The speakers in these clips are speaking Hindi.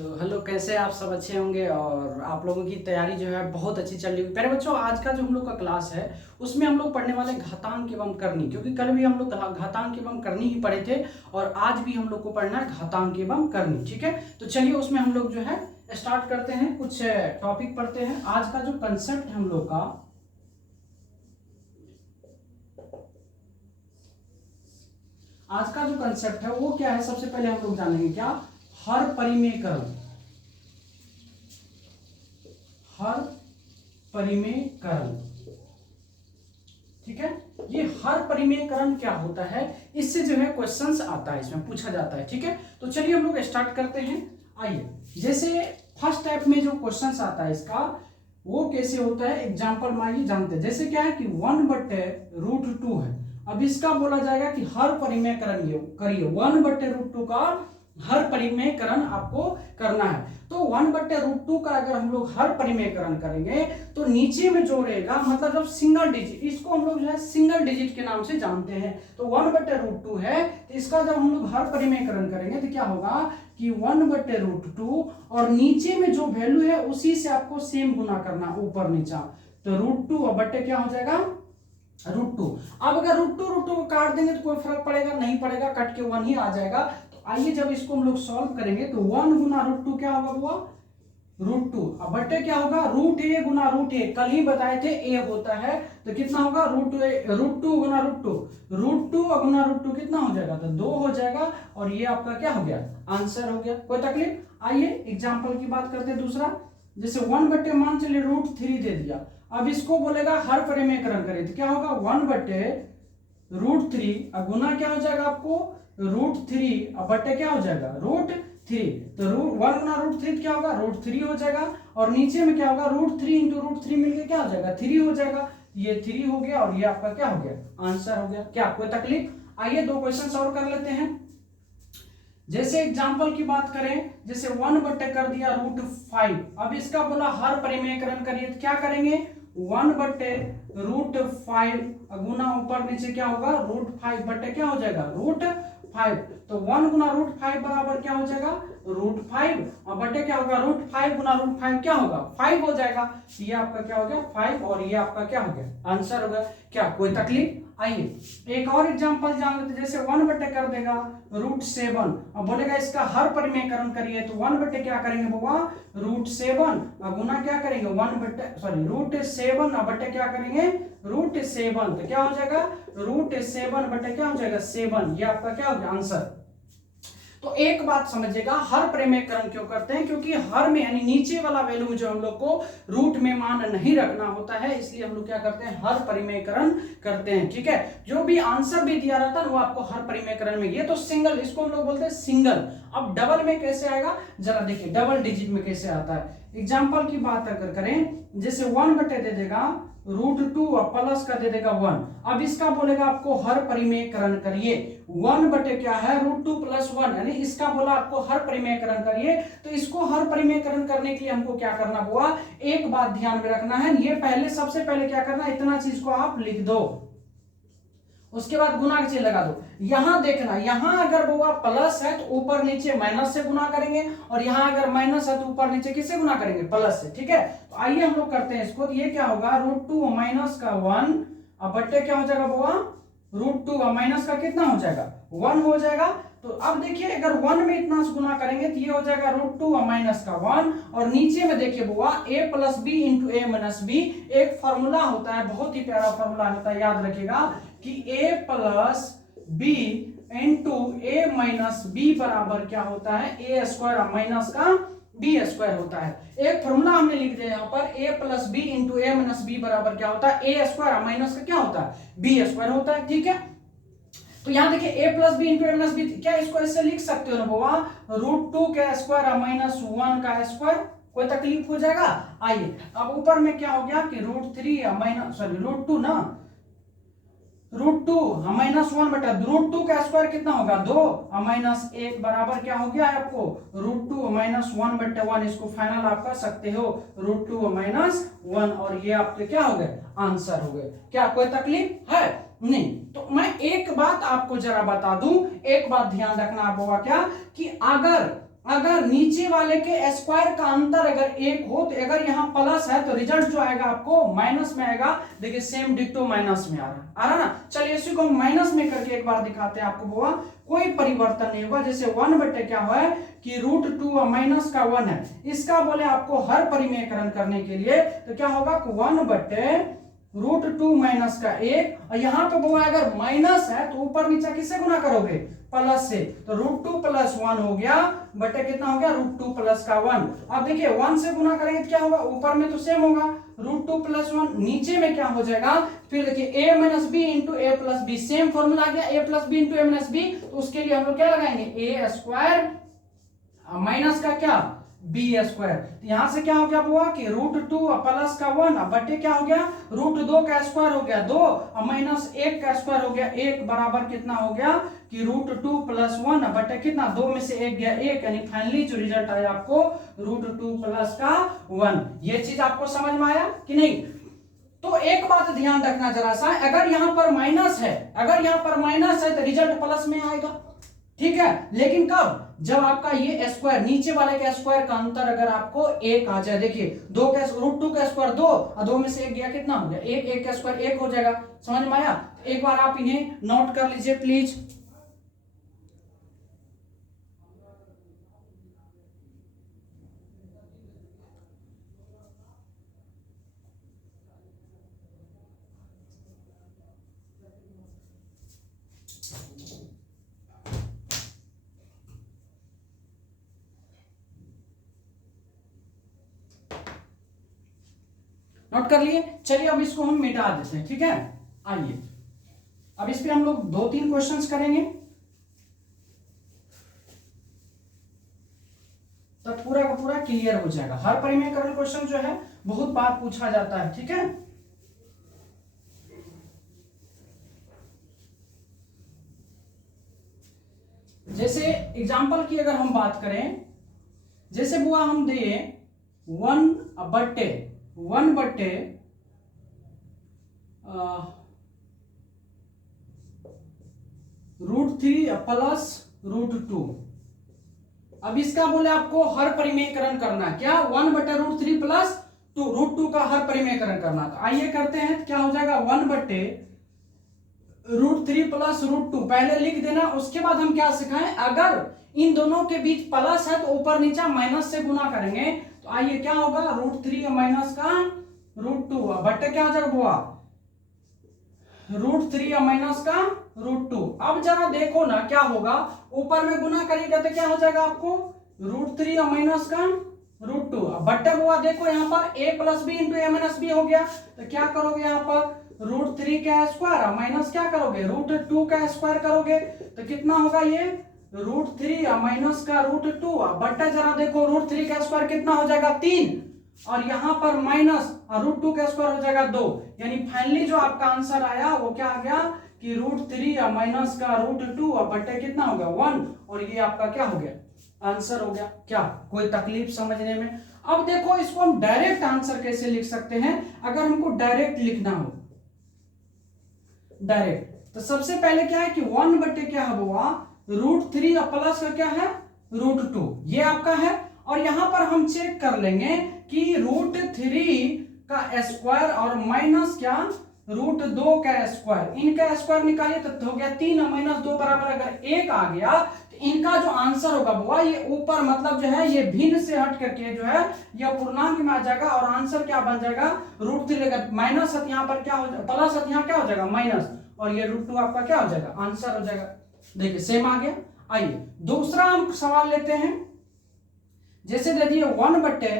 तो हेलो, कैसे आप सब अच्छे होंगे और आप लोगों की तैयारी जो है बहुत अच्छी चल रही है। प्यारे बच्चों, आज का जो हम लोग का क्लास है उसमें हम लोग पढ़ने वाले घातांक एवं करनी, क्योंकि कल भी हम लोग घातांक एवं करनी ही पढ़े थे और आज भी हम लोग को पढ़ना है घातांक एवं करनी। ठीक है, तो चलिए उसमें हम लोग जो है स्टार्ट करते हैं, कुछ टॉपिक पढ़ते हैं। आज का जो कंसेप्ट है हम लोग का, आज का जो कंसेप्ट है वो क्या है, सबसे पहले हम लोग जानेंगे क्या, हर परिमेयकरण। हर परिमेयकरण, ठीक है। ये हर परिमेयकरण क्या होता है, इससे जो है क्वेश्चंस आता है, इसमें पूछा जाता है। ठीक है, तो चलिए हम लोग स्टार्ट करते हैं। आइए, जैसे फर्स्ट टाइप में जो क्वेश्चंस आता है इसका, वो कैसे होता है, एग्जांपल में आइए जानते हैं। जैसे क्या है कि 1/√2 है। अब इसका बोला जाएगा कि हर परिमेयकरण करिए, 1/√2 का हर परिमेयकरण आपको करना है। तो 1/√2 का अगर हम लोग हर परिमेयकरण करेंगे तो नीचे में जो रहेगा, मतलब जब सिंगल डिजिट, इसको हम लोग जो है सिंगल डिजिट के नाम से जानते हैं। तो 1/√2 है, तो इसका जब हम लोग हर परिमेयकरण करेंगे तो क्या होगा कि 1/√2 और नीचे में जो वैल्यू है उसी से आपको सेम गुना करना, ऊपर नीचा। तो √2 और बट्टे क्या हो जाएगा, √2। अब अगर √2 को काट देंगे तो कोई फर्क पड़ेगा नहीं पड़ेगा, कट के 1 ही आ जाएगा। तो आइए जब इसको हम लोग सॉल्व करेंगे तो 1 गुना √2 क्या होगा बुआ, √2। अब बट्टे क्या होगा, √a गुना √a, कल ही बताए थे a होता है, तो कितना होगा √2 गुना √2, √2 गुना √2 कितना हो जाएगा, तो 2 हो जाएगा। और ये आपका क्या हो गया, आंसर हो गया। कोई तकलीफ। आइए एग्जाम्पल की बात करते हैं दूसरा। जैसे 1/, मान चलिए √3 दे दिया। अब इसको बोलेगा हर परिमेयकरण करें, तो क्या होगा 1/√3, अब गुना क्या हो जाएगा आपको √3, अब बट्टे क्या हो जाएगा √3। तो 1 गुना √3 क्या होगा, √3 हो जाएगा। और नीचे में क्या होगा, √3 इंटू √3 मिलकर क्या हो जाएगा, 3 हो जाएगा। ये 3 हो गया और ये आपका क्या हो गया, आंसर हो गया। क्या कोई तकलीफ। आइए 2 क्वेश्चन और कर लेते हैं। जैसे एग्जाम्पल की बात करें, जैसे 1/, कर दिया √5। अब इसका बोला हर परिमेयकरण करिए, तो क्या करेंगे, 1/√5 गुना ऊपर नीचे क्या होगा, √5 बट्टे क्या हो जाएगा, √5। तो 1 गुना √5 बराबर क्या हो जाएगा, √5, और बट्टे क्या होगा, √5 गुना √5 क्या होगा, 5 हो जाएगा। ये आपका क्या हो गया 5, और ये आपका क्या हो गया, आंसर हो गया। क्या कोई तकलीफ। आइए एक और एग्जांपल जान लेते। जैसे 1/, कर देगा √7। अब बोलेगा इसका हर परिमेयकरण करिए, तो 1/, क्या करेंगे बाबा, √7, अब गुना क्या करेंगे, √7, अब बट्टे क्या करेंगे, √7, तो क्या हो जाएगा, √7 बट्टे क्या हो जाएगा 7। ये आपका क्या हो गया, आंसर। तो एक बात समझिएगा, हर परिमेयकरण क्यों करते हैं, क्योंकि हर में यानी नीचे वाला वैल्यू में जो हम लोग को रूट में मान नहीं रखना होता है, इसलिए हम लोग क्या करते हैं, हर परिमेयकरण करते हैं। ठीक है, जो भी आंसर भी दिया रहता है वो आपको हर परिमेयकरण में। ये तो सिंगल, इसको हम लोग बोलते हैं सिंगल। अब डबल में कैसे आएगा, जरा देखिए डबल डिजिट में कैसे आता है। एग्जाम्पल की बात अगर करें, जैसे 1/, दे देगा √2 और प्लस का दे देगा 1। अब इसका बोलेगा आपको हर परिमेयकरण करिए, 1/, क्या है, √2 + 1, यानी इसका बोला आपको हर परिमेयकरण करिए। तो इसको हर परिमेयकरण करने के लिए हमको क्या करना हुआ, एक बात ध्यान में रखना है, ये पहले सबसे पहले क्या करना, इतना चीज को आप लिख दो, उसके बाद गुना के चिन्ह लगा दो। यहां देखना, यहां अगर वो प्लस है तो ऊपर नीचे माइनस से गुना करेंगे, और यहां अगर माइनस है तो ऊपर नीचे किससे गुना करेंगे, प्लस से। ठीक है, तो आइए हम लोग करते हैं इसको। तो ये क्या होगा, √2 माइनस का 1, अब बट्टे क्या हो जाएगा बुआ, √2 माइनस का कितना हो जाएगा, 1 हो जाएगा। तो अब देखिए अगर 1 में इतना से गुना करेंगे तो ये हो जाएगा √2 माइनस का 1, और नीचे में देखिए बुआ a + b × a - b। एक फॉर्मूला होता है, बहुत ही प्यारा फॉर्मूला होता है, याद रखिएगा कि a + b × a - b बराबर क्या होता है, a² माइनस का b² होता है। एक फॉर्मूला हमने लिख दिया यहाँ पर, a + b × a - b बराबर क्या होता है, a² माइनस का क्या होता है, b² होता है। ठीक है, तो यहां देखिए a + b × a - b, क्या इसको ऐसे लिख सकते हो ना बाबा, √2 का स्क्वायर माइनस 1 का स्क्वायर। कोई तकलीफ हो जाएगा। आइए अब ऊपर में क्या हो गया कि √3 माइनस √2 ना, √2 माइनस 1 बटा √2 का स्क्वायर कितना होगा 2 माइनस 1 बराबर क्या हो गया आपको, √2 माइनस 1/1। इसको फाइनल आप कर सकते हो, √2 माइनस 1, और ये आपके क्या हो गए, आंसर हो गए। क्या कोई तकलीफ है नहीं। तो मैं एक बात आपको जरा बता दूं, एक बात ध्यान रखना आप होगा क्या, कि अगर अगर नीचे वाले के स्क्वायर का अंतर अगर एक हो तो अगर यहाँ प्लस है तो रिजल्ट जो आएगा आपको माइनस में आएगा। देखिए सेम डिक्टो माइनस में आ रहा ना। चलिए इसी को हम माइनस में करके एक बार दिखाते हैं आपको। बुआ कोई परिवर्तन नहीं होगा। जैसे 1 बटे क्या हुआ है कि √2 माइनस का 1 है, इसका बोले आपको हर परिमेयकरण करने के लिए तो क्या होगा कि 1 बटे √2 माइनस का 1, और यहाँ पे बुआ अगर माइनस है तो ऊपर नीचे किससे गुना करोगे, प्लस से, तो √2 + 1 हो गया बटे कितना हो गया √2 + का 1। अब देखिए 1 से गुना करेंगे तो क्या होगा, ऊपर में तो सेम होगा √2 + 1, नीचे में क्या हो जाएगा, फिर देखिए a - b × a + b, same formula आ गया a + b × a - b, तो उसके लिए हम लोग क्या लगाएंगे a² माइनस का क्या b²। तो यहां से क्या हो गया हुआ कि √2 + का 1 बटे क्या हो गया √2 का स्क्वायर हो गया 2 और -1 का स्क्वायर हो गया 1 बराबर कितना हो गया कि √2 + 1 बटे कितना 2 में से 1 गया 1, यानी फाइनली जो रिजल्ट आया आपको √2 + का 1। ये चीज आपको समझ में आया कि नहीं। तो एक बात ध्यान रखना जरा सा, अगर यहां पर माइनस है, अगर यहां पर माइनस है तो रिजल्ट प्लस में आएगा, ठीक है। लेकिन कब, जब आपका ये स्क्वायर नीचे वाले के स्क्वायर का अंतर अगर आपको 1 आ जाए, देखिए 2 का √2 का स्क्वायर 2 और 2 में से 1 गया कितना हो गया 1, 1 का स्क्वायर 1 हो जाएगा। समझ में आया। एक बार आप इन्हें नोट कर लीजिए प्लीज। नोट कर लिए। चलिए अब इसको हम मिटा देते हैं, ठीक है। आइए अब इस पे हम लोग 2-3 क्वेश्चंस करेंगे, तब पूरा का पूरा क्लियर हो जाएगा। हर परिमेयकरण क्वेश्चन जो है बहुत बार पूछा जाता है, ठीक है। जैसे एग्जांपल की अगर हम बात करें, जैसे बुआ हम दिए 1 बटे √3 + √2। अब इसका बोले आपको हर परिमेयकरण करना, क्या 1 बटे √3 + √2 का हर परिमेयकरण करना। तो आइए करते हैं, तो क्या हो जाएगा 1 बटे √3 + √2 पहले लिख देना। उसके बाद हम क्या सिखाएं, अगर इन दोनों के बीच प्लस है तो ऊपर नीचे माइनस से गुना करेंगे। तो आइए क्या होगा √3 माइनस का √2 बटे क्या हो जाएगा बुआ √3 माइनस का √2। अब जरा देखो ना क्या होगा, ऊपर में गुना करिएगा तो क्या हो जाएगा आपको √3 माइनस का √2 बटे बुआ देखो यहाँ पर a + b × a - b हो गया। तो क्या करोगे यहाँ पर √3 का स्क्वायर माइनस क्या करोगे √2 का स्क्वायर करोगे, तो कितना होगा ये √3 माइनस का √2 बटे जरा देखो √3 का स्क्वायर कितना हो जाएगा 3, और यहां पर माइनस √2 का स्क्वायर हो जाएगा 2, यानी फाइनली जो आपका आंसर आया वो क्या आ गया कि √3 माइनस का √2 बटे कितना हो गया 1, और ये आपका क्या हो गया आंसर हो गया। क्या कोई तकलीफ समझने में। अब देखो इसको हम डायरेक्ट आंसर कैसे लिख सकते हैं, अगर हमको डायरेक्ट लिखना हो, डायरेक्ट, तो सबसे पहले क्या है कि 1 बटे क्या है बुआ √3 प्लस का क्या है √2 ये आपका है, और यहां पर हम चेक कर लेंगे कि √3 का स्क्वायर और माइनस क्या √2 का स्क्वायर, इनका स्क्वायर निकालिए तो हो गया 3 - 2 बराबर अगर 1 आ गया, तो इनका जो आंसर होगा बुआ ये ऊपर मतलब जो है ये भिन्न से हट करके जो है ये पूर्णांक में आ जाएगा, और आंसर क्या बन जाएगा √3 माइनस है यहाँ पर क्या हो जाएगा प्लस है यहाँ क्या हो जाएगा माइनस, और ये √2 आपका क्या हो जाएगा आंसर हो जाएगा। देखिए सेम आ गया। आइए दूसरा हम सवाल लेते हैं, जैसे दे दिए 1 बटे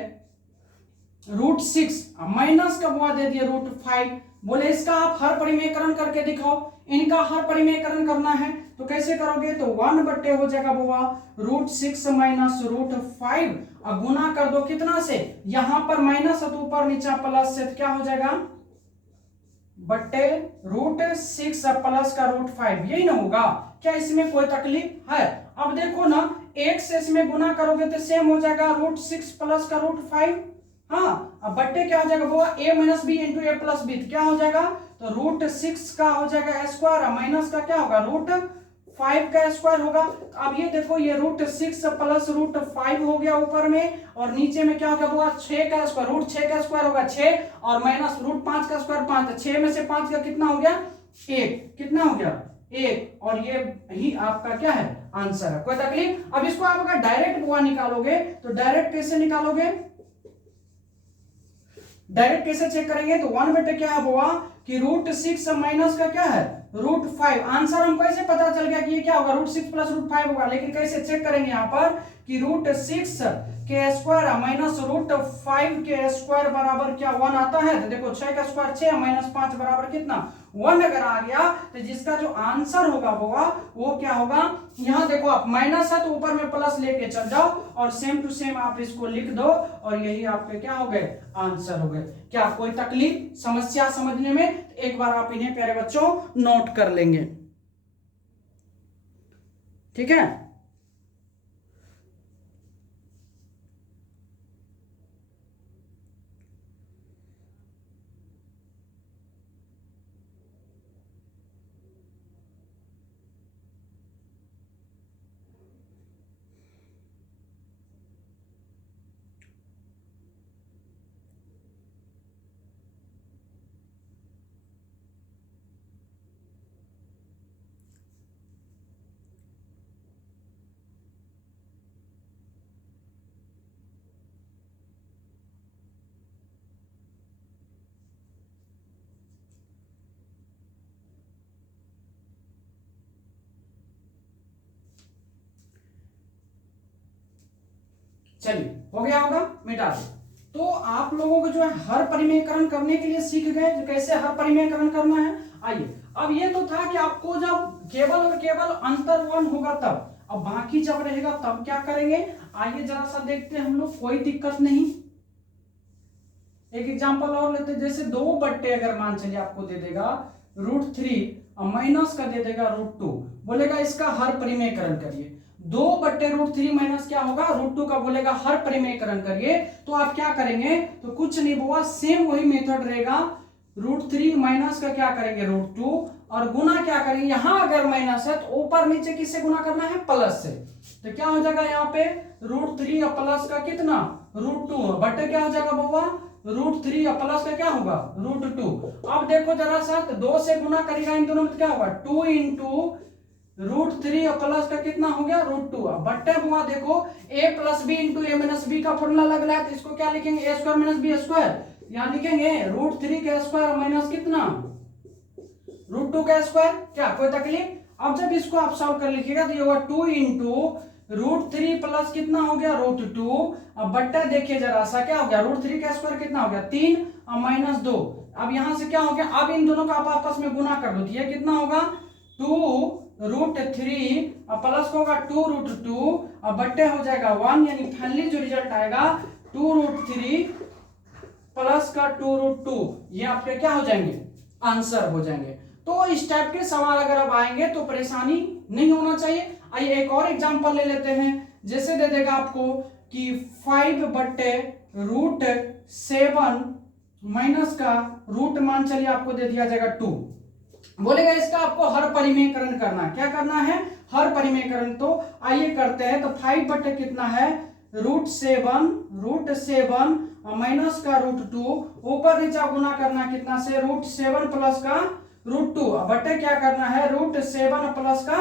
√6 माइनस का बुआ दे दिए √5, बोले इसका आप हर परिमेयकरण करके दिखाओ। इनका हर परिमेयकरण करना है तो कैसे करोगे, तो 1 बटे हो जाएगा बुआ √6 माइनस √5 अब गुना कर दो कितना से, यहां पर माइनस है तो ऊपर नीचे प्लस से, तो क्या हो जाएगा बटे √6 प्लस का √5, यही ना होगा। क्या इसमें कोई तकलीफ है। अब देखो ना 1 से इसमें गुना करोगे तो सेम हो जाएगा √6 प्लस का √5, हाँ अब बट्टे क्या हो जाएगा बुआ a - b × a + b, क्या हो जाएगा तो √6 का हो जाएगा स्क्वायर माइनस का क्या होगा √5 5 का स्क्वायर होगा। अब ये देखो ये √6 प्लस √5 हो गया ऊपर में, और नीचे में क्या होगा 6 का स्क्वायर, √6 का स्क्वायर होगा 6 और माइनस √5 का स्क्वायर 5, तो 6 में से 5 का कितना हो गया 1, कितना हो गया 1, और ये ही आपका क्या है आंसर है। कोई तकलीफ? अब इसको आप अगर डायरेक्ट बुआ निकालोगे तो डायरेक्ट कैसे निकालोगे, डायरेक्ट कैसे चेक करेंगे, तो 1 बटे क्या है बुआ कि √6 माइनस का क्या है √5। आंसर हमको कैसे पता चल गया कि ये क्या होगा √6 प्लस √5 होगा, लेकिन कैसे चेक करेंगे यहाँ पर कि √6 के स्क्वायर माइनस √5 के स्क्वायर बराबर क्या 1 आता है। तो देखो 6 का स्क्वायर 6 माइनस 5 बराबर कितना 1 अगर आ गया तो जिसका जो आंसर होगा वो क्या होगा, यहाँ देखो आप माइनस है तो ऊपर में प्लस लेके चल जाओ और सेम टू सेम आप इसको लिख दो और यही आपके क्या हो गए आंसर हो गए। क्या कोई तकलीफ समस्या समझने में? एक बार आप इन्हें प्यारे बच्चों नोट कर लेंगे, ठीक है। चलिए हो गया होगा, मिटा दो। तो आप लोगों को जो है हर परिमेयकरण करने के लिए सीख गए जो कैसे हर परिमेयकरण करना है। आइए अब ये तो था कि आपको जब केवल और केवल अंतर 1 होगा तब, अब बाकी जब रहेगा तब क्या करेंगे, आइए जरा सा देखते हैं हम लोग, कोई दिक्कत नहीं। एक एग्जांपल और लेते हैं, जैसे 2 बट्टे अगर मान चलिए आपको दे देगा √3 और माइनस का दे देगा √2, बोलेगा इसका हर परिमेयकरण करिए। 2 बट्टे √3 माइनस क्या होगा √2 का, बोलेगा हर परिमेयकरण करिए। तो आप क्या करेंगे, तो कुछ नहीं हुआ, सेम वही मेथड रहेगा। √3 माइनस का क्या करेंगे √2 और गुना क्या करेंगे, यहां अगर माइनस है तो ऊपर नीचे किससे गुना करना है प्लस से। तो क्या हो जाएगा यहाँ पे √3 और प्लस का कितना √2 बट्टे क्या हो जाएगा बउआ √3 और प्लस का क्या होगा √2। अब देखो जरा सा 2 से गुना करेगा इन दोनों में, क्या होगा 2 इंटू √3 और प्लस का कितना हो गया √2। बट्टे हुआ देखो a plus B into A minus B का फॉर्मूला लग रहा है, तो इसको क्या लिखेंगे a square minus B square, यहाँ लिखेंगे √3 का स्क्वायर माइनस कितना √2 का स्क्वायर। क्या कोई तकलीफ? अब जब इसको आप सॉल्व कर लीजिएगा तो ये होगा 2 इंटू √3 प्लस कितना हो गया √2। अब बट्टा देखिए जरा सा क्या हो गया √3 का स्क्वायर कितना हो गया 3 और माइनस 2। अब यहां से क्या हो गया, अब इन दोनों का आप आपस में गुना कर दो, ये कितना होगा 2√3 और प्लस को होगा 2√2 और बट्टे हो जाएगा 1, यानी फाइनली जो रिजल्ट आएगा 2√3 प्लस का 2√2, ये आपके क्या हो जाएंगे आंसर हो जाएंगे। तो इस टाइप के सवाल अगर अब आएंगे तो परेशानी नहीं होना चाहिए। आइए एक और एग्जांपल ले लेते हैं, जैसे दे देगा आपको कि 5 बट्टे √7 माइनस का रूट मान चलिए आपको दे दिया जाएगा 2, बोलेगा इसका आपको हर परिमेयकरण करना है। क्या करना है हर परिमेयकरण। तो आइए करते हैं, तो 5 बट्टे कितना है √7 माइनस का √2, ऊपर नीचे गुना करना कितना से √7 प्लस का √2, बटे क्या करना है √7 प्लस का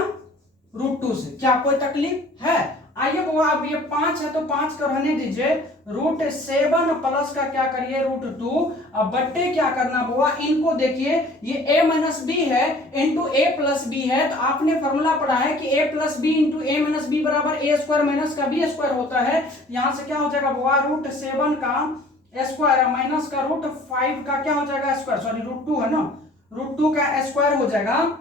√2 से। क्या कोई तकलीफ है? आइए वो अब ये 5 है तो 5 का रहने दीजिए, √7 प्लस का क्या करिए √2। अब बट्टे क्या करना बुआ, इनको देखिए ये a माइनस बी है इंटू a प्लस बी है, तो आपने फॉर्मूला पढ़ा है कि a plus B into a minus B बराबर a स्क्वायर माइनस का b स्क्वायर होता है। यहां से क्या हो जाएगा बुआ √7 का स्क्वायर माइनस का √5 का क्या हो जाएगा स्क्वायर, सॉरी √2 है ना, √2 का स्क्वायर हो जाएगा।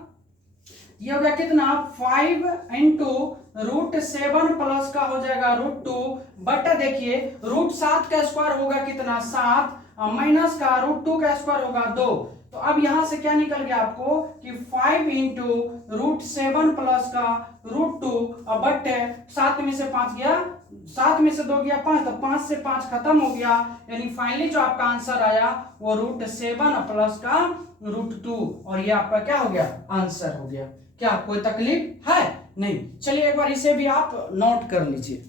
ये हो गया कितना 5 इंटू √7 प्लस का हो जाएगा √2 बटा देखिए √7 का स्क्वायर होगा कितना 7 माइनस का √2 का स्क्वायर होगा 2। तो अब यहां से क्या निकल गया आपको कि 5 इंटू √7 प्लस का √2 और बटे 7 में से 5 गया, 7 में से 2 गया 5, तो 5 से 5 खत्म हो गया, यानी फाइनली जो आपका आंसर आया वो √7 प्लस का √2 और ये आपका क्या हो गया आंसर हो गया। क्या कोई तकलीफ है? नहीं। चलिए एक बार इसे भी आप नोट कर लीजिए।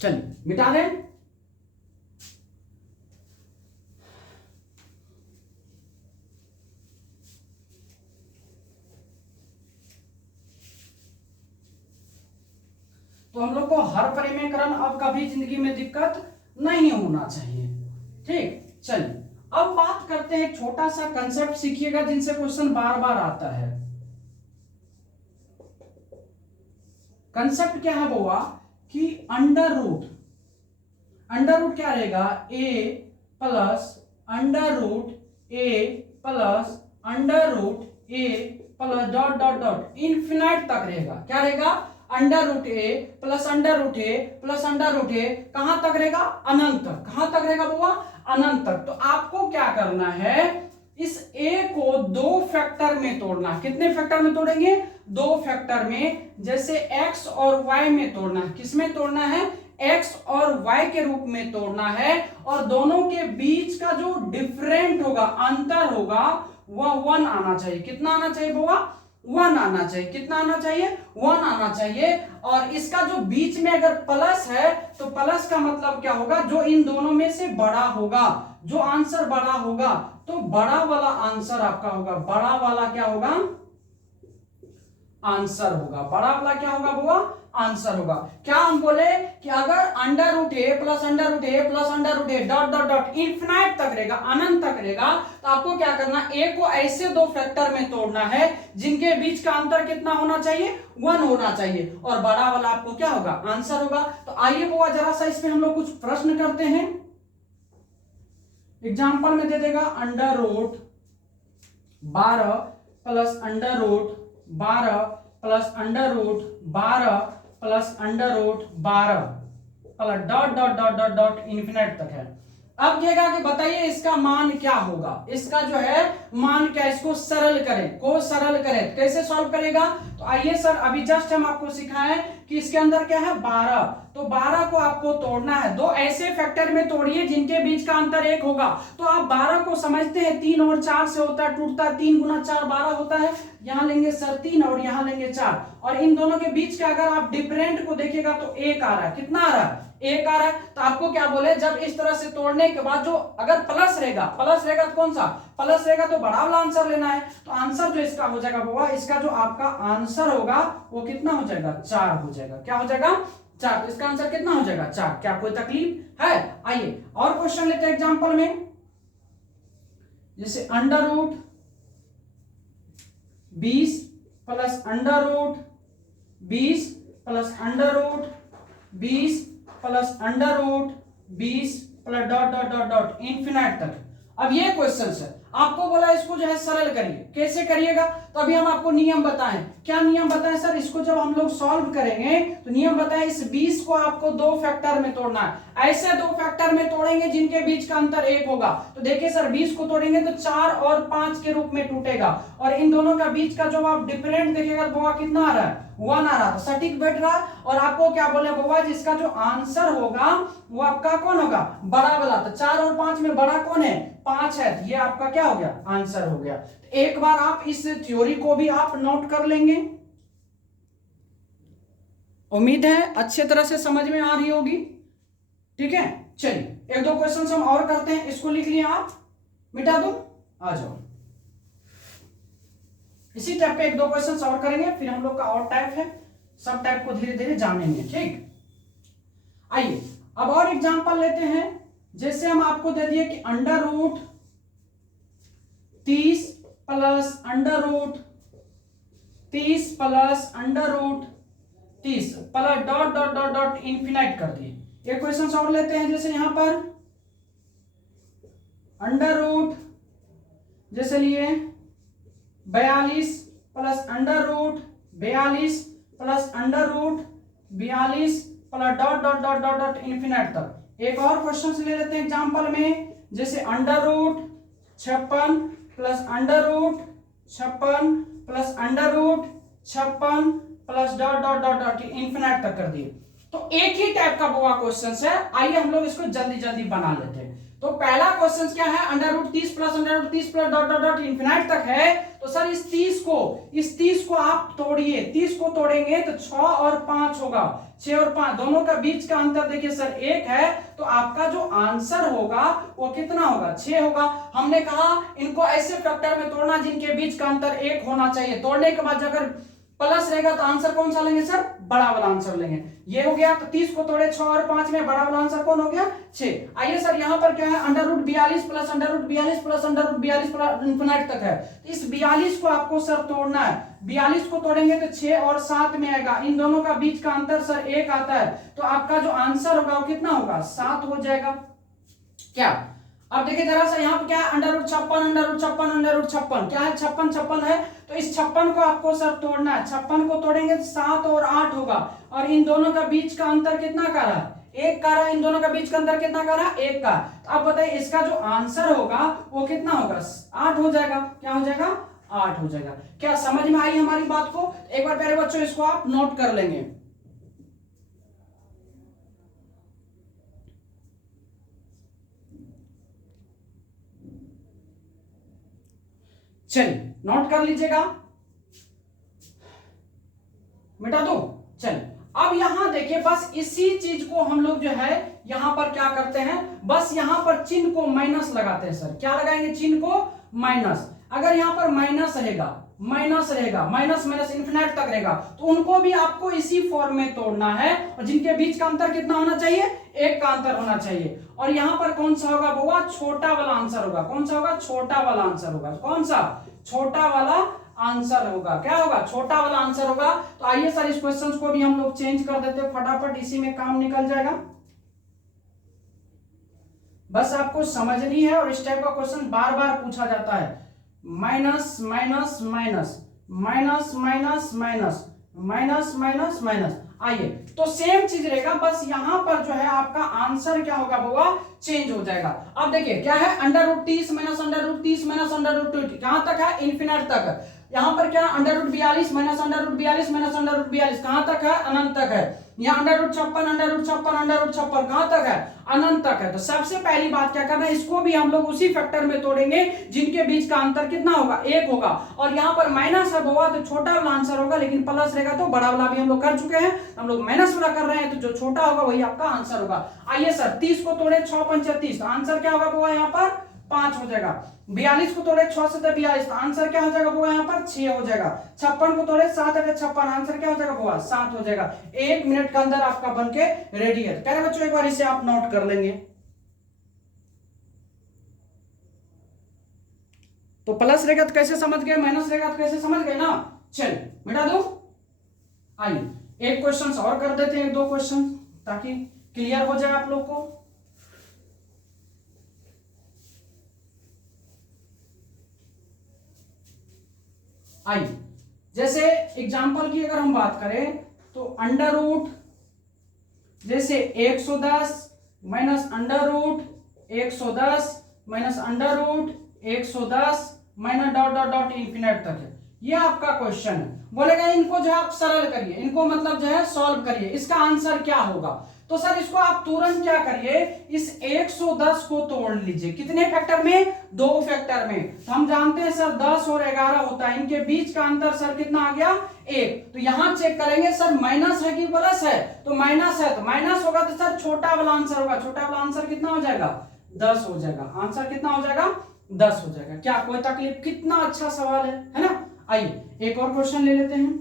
चलिए मिटा दें। तो हम लोग को हर परिमेयकरण अब कभी जिंदगी में दिक्कत नहीं होना चाहिए। ठीक, चलिए अब बात करते हैं, एक छोटा सा कंसेप्ट सीखिएगा जिनसे क्वेश्चन बार बार आता है। कंसेप्ट क्या है बुआ कि अंडर रूट क्या रहेगा, A plus under root A plus under root A plus dot dot dot infinite तक रहेगा। क्या रहेगा? Under root A plus under root A plus under root A, कहां तक रहेगा? अनंत तक। कहां तक रहेगा बुआ? अनंत तक। तो आपको क्या करना है, इस a को दो फैक्टर में तोड़ना। कितने फैक्टर में तोड़ेंगे? दो फैक्टर में। जैसे x और y में तोड़ना है। किस में तोड़ना है? x और y के रूप में तोड़ना है। और दोनों के बीच का जो डिफरेंट होगा, अंतर होगा, वह 1 आना चाहिए। कितना आना चाहिए बुआ? 1 आना चाहिए। कितना आना चाहिए? 1 आना चाहिए। और इसका जो बीच में अगर प्लस है तो प्लस का मतलब क्या होगा? जो इन दोनों में से बड़ा होगा, जो आंसर बड़ा होगा, तो बड़ा वाला आंसर आपका होगा। बड़ा वाला क्या होगा? आंसर होगा। बड़ा वाला क्या होगा बुआ? आंसर होगा। क्या हम बोले कि अगर under root A plus under root A plus under root A dot dot dot infinite तक रहेगा, अनंत तक रहेगा, तो आपको क्या करना, ए को ऐसे दो फैक्टर में तोड़ना है जिनके बीच का अंतर कितना होना चाहिए? 1 होना चाहिए। और बड़ा वाला आपको क्या होगा? आंसर होगा। तो आइए बुआ जरा सा इस पे हम लोग कुछ प्रश्न करते हैं। एग्जाम्पल में दे देगा under root 12 plus under root 12 plus under root 12 plus under root 12 plus dot dot dot dot dot infinite तक है। अब कहेगा कि बताइए इसका मान क्या होगा? इसका जो है मान क्या, इसको सरल करें, को सरल करें। कैसे सॉल्व करेगा? तो आइए सर, अभी जस्ट हम आपको सिखाएं कि इसके अंदर क्या है? 12। तो 12 को आपको तोड़ना है। दो ऐसे फैक्टर में तोड़िए जिनके बीच का अंतर 1 होगा। तो आप 12 को समझते हैं 3 और 4 से होता है, टूटता है। 3 गुना 4 12 होता है। यहां लेंगे सर 3 और यहां लेंगे 4, और इन दोनों के बीच का अगर आप डिफरेंट को देखिएगा तो 1 आ रहा है। कितना आ रहा है? 1 आ रहा है। तो आपको क्या बोले, जब इस तरह से तोड़ने के बाद जो अगर प्लस रहेगा तो कौन सा? प्लस रहेगा, तो बड़ा वाला आंसर लेना है। तो आंसर जो इसका हो जाएगा बुआ, इसका जो आपका आंसर होगा वो कितना हो जाएगा? 4 हो जाएगा। क्या हो जाएगा? 4। तो इसका आंसर कितना हो जाएगा? 4। क्या कोई तकलीफ है? आइए और क्वेश्चन लेते हैं एग्जांपल में। जैसे under root 20 plus under root 20 plus under root 20 plus under root 20 plus dot dot dot dot infinite तक। अब ये क्वेश्चन है, आपको बोला इसको जो है सरल करिए। कैसे करिएगा? तो अभी हम आपको नियम बताएं। क्या नियम बताएं सर? इसको जब हम लोग सॉल्व करेंगे तो नियम बताएं, इस 20 को आपको दो फैक्टर में तोड़ना है। ऐसे दो फैक्टर में तोड़ेंगे जिनके बीच का अंतर 1 होगा। तो देखिए सर, 20 को तोड़ेंगे तो 4 और 5 के रूप में टूटेगा, और इन दोनों का बीच का जो आप डिफरेंट देखिएगा बुआ कितना आ रहा है? 1 आ रहा। तो सटीक बैठ रहा। और आपको क्या बोले बुआ, जिसका जो आंसर होगा वो आपका कौन होगा? बड़ा वाला। तो 4 और 5 में बड़ा कौन है? 5 है। तो ये आपका क्या हो गया? आंसर हो गया। तो एक बार आप इस थ्योरी को भी आप नोट कर लेंगे। उम्मीद है अच्छे तरह से समझ में आ रही होगी। ठीक है, चलिए एक दो क्वेश्चन हम और करते हैं। इसको लिख लिया आप, मिटा दो, आ जाओ। इसी टाइप पे एक दो क्वेश्चन और करेंगे, फिर हम लोग का और टाइप है, सब टाइप को धीरे धीरे जानेंगे। ठीक, आइए अब और एग्जांपल लेते हैं। जैसे हम आपको दे दिए कि under root 30 plus under root 30 plus under root 30 plus dot dot dot dot infinite कर दिए। एक क्वेश्चन और लेते हैं। जैसे यहां पर अंडर रूट जैसे लिए 42 plus under root 42 plus under root 42 plus dot dot dot dot dot infinite तक। एक और क्वेश्चन ले लेते हैं एग्जांपल में। जैसे under root 56 plus under root 56 plus under root 56 plus dot dot dot dot infinite तक कर दिए। तो एक ही टाइप का बुआ क्वेश्चन है। आइए हम लोग इसको जल्दी जल्दी बना लेते हैं। तो पहला क्वेश्चन क्या है, under root 30 plus under root 30 plus dot dot dot infinite तक है। तो सर इस 30 को आप तोड़िए, 30 को तोड़ेंगे तो 6 और 5 होगा, 6 और 5 दोनों का बीच का अंतर देखिए सर 1 है। तो आपका जो आंसर होगा वो कितना होगा, 6 होगा। हमने कहा इनको ऐसे फैक्टर में तोड़ना जिनके बीच का अंतर 1 होना चाहिए। तोड़ने के बाद अगर प्लस रहेगा तो आंसर कौन सा लेंगे सर, बड़ा वाला आंसर लेंगे। ये हो गया, तो 30 को तोड़े 6 और 5 में, बड़ा वाला आंसर कौन हो गया, 6। आइए सर यहाँ पर क्या है, under root 42 plus under root 42 plus under root 42 plus infinite तक है। तो इस 42 को आपको सर तोड़ना है। 42 को तोड़ेंगे तो 6 और 7 में आएगा, इन दोनों का बीच का अंतर सर 1 आता है। तो आपका जो आंसर होगा वो कितना होगा, 7 हो जाएगा। क्या अब देखिए जरा सा यहाँ पे क्या है, under root 56 under root 56 under root 56 क्या है, 56 है। तो इस 56 को आपको सर तोड़ना है। 56 को तोड़ेंगे तो 7 और 8 होगा, और इन दोनों का बीच का अंतर कितना का रहा, 1 का रहा। इन दोनों का बीच का अंतर कितना का रहा, 1 का। तो अब बताइए इसका जो आंसर होगा वो कितना होगा, 8 हो जाएगा। क्या हो जाएगा, 8 हो जाएगा। क्या समझ में आई हमारी बात को? एक बार प्यारे बच्चों इसको आप नोट कर लेंगे। चलिए नोट कर लीजिएगा, मिटा दो। चलिए अब यहां देखिए, बस इसी चीज को हम लोग जो है यहां पर क्या करते हैं, बस यहां पर चिन्ह को माइनस लगाते हैं। सर क्या लगाएंगे, चिन्ह को माइनस। अगर यहां पर माइनस रहेगा, माइनस रहेगा, माइनस माइनस इन्फिनिट तक रहेगा, तो उनको भी आपको इसी फॉर्म में तोड़ना है, और जिनके बीच का अंतर कितना होना चाहिए, 1 का अंतर होना चाहिए। और यहां पर कौन सा होगा बउआ, छोटा वाला आंसर होगा। कौन सा होगा, छोटा वाला आंसर होगा। कौन सा, छोटा वाला आंसर होगा। क्या होगा, छोटा वाला आंसर होगा। तो आइए सर इस क्वेश्चन को भी हम लोग चेंज कर देते हैं, फटाफट इसी में काम निकल जाएगा। बस आपको समझनी है, और इस टाइप का क्वेश्चन बार बार पूछा जाता है। Minus minus minus minus minus minus minus minus minus. आइए तो सेम चीज रहेगा, बस यहां पर जो है आपका आंसर क्या होगा बउआ, चेंज हो जाएगा। अब देखिए क्या है, under root 30 minus under root 30 minus under root 20 कहां तक है, इन्फिनिट तक। यहां पर क्या, under root 42 minus under root 42 minus under root 42 कहां तक है, अनंत तक है। यहाँ under root 56 under root 56 under root 56 कहां तक है, अनंत तक है। तो सबसे पहली बात क्या करना है, इसको भी हम लोग उसी फैक्टर में तोड़ेंगे जिनके बीच का अंतर कितना होगा, 1 होगा। और यहाँ पर माइनस है बउआ, तो छोटा वाला आंसर होगा, लेकिन प्लस रहेगा तो बड़ा वाला भी हम लोग कर चुके हैं, हम लोग माइनस वाला कर रहे हैं, तो जो छोटा होगा वही आपका आंसर होगा। आइए सर 30 को तोड़े 6 पंचे 30, तो आंसर क्या होगा बउआ, यहाँ पर 5 हो जाएगा। 42 को तोड़े 6 से 42, तो आंसर क्या हो जाएगा बउआ, यहाँ पर 6 हो जाएगा। 56 को तोड़े 7 अटे 56, आंसर क्या हो जाएगा बउआ, 7 हो जाएगा। 1 मिनट के अंदर आपका बनके रेडी है। कह रहे बच्चों एक बार इसे आप नोट कर लेंगे। तो प्लस रहेगा तो कैसे समझ गए, माइनस रहेगा तो कैसे समझ गए ना। चलिए मिटा दो। आइए एक क्वेश्चन और कर देते हैं, 2 क्वेश्चन, ताकि क्लियर हो जाए आप लोग को। आइए जैसे एग्जांपल की अगर हम बात करें, तो अंडर रूट जैसे 110 minus under root 110 minus under root 110 minus dot dot dot infinite तक है। ये आपका क्वेश्चन है। बोलेगा इनको जो है आप सरल करिए, इनको मतलब जो है सॉल्व करिए, इसका आंसर क्या होगा। तो सर इसको आप तुरंत क्या करिए, इस 110 को तोड़ लीजिए। कितने फैक्टर में, 2 फैक्टर में। तो हम जानते हैं सर 10 और 11 होता है, इनके बीच का अंतर सर कितना आ गया, 1। तो यहां चेक करेंगे सर माइनस है कि प्लस है, तो माइनस है, तो माइनस होगा तो सर छोटा वाला आंसर होगा। छोटा वाला आंसर कितना हो जाएगा, 10 हो जाएगा। आंसर कितना हो जाएगा, 10 हो जाएगा। क्या कोई तकलीफ, कितना अच्छा सवाल है ना। आइए एक और क्वेश्चन ले लेते हैं,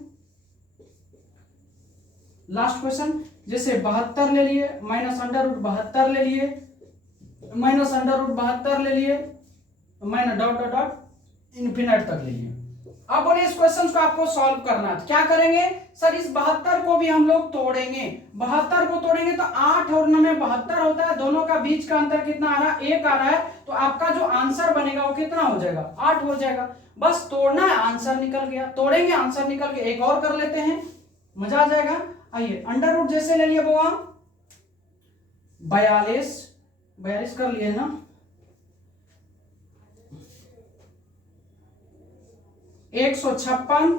लास्ट क्वेश्चन। जैसे 72 ले लिए माइनस अंडर रूट 72 ले लिए माइनस अंडर रूट 72 ले लिए minus dot dot dot infinite तक ले लिए। अब बोलिए इस क्वेश्चन को आपको सॉल्व करना है, तो क्या करेंगे सर, इस 72 को भी हम लोग तोड़ेंगे। 72 को तोड़ेंगे तो 8 और 9 में 72 होता है, दोनों का बीच का अंतर कितना आ रहा है, 1 आ रहा है। तो आपका जो आंसर बनेगा वो कितना हो जाएगा, 8 हो जाएगा। बस तोड़ना है, आंसर निकल गया। तोड़ेंगे, आंसर निकल गया। एक और कर लेते हैं, मजा आ जाएगा। आइए अंडर रूट जैसे ले लिए बुआ 42 कर लिए ना, 156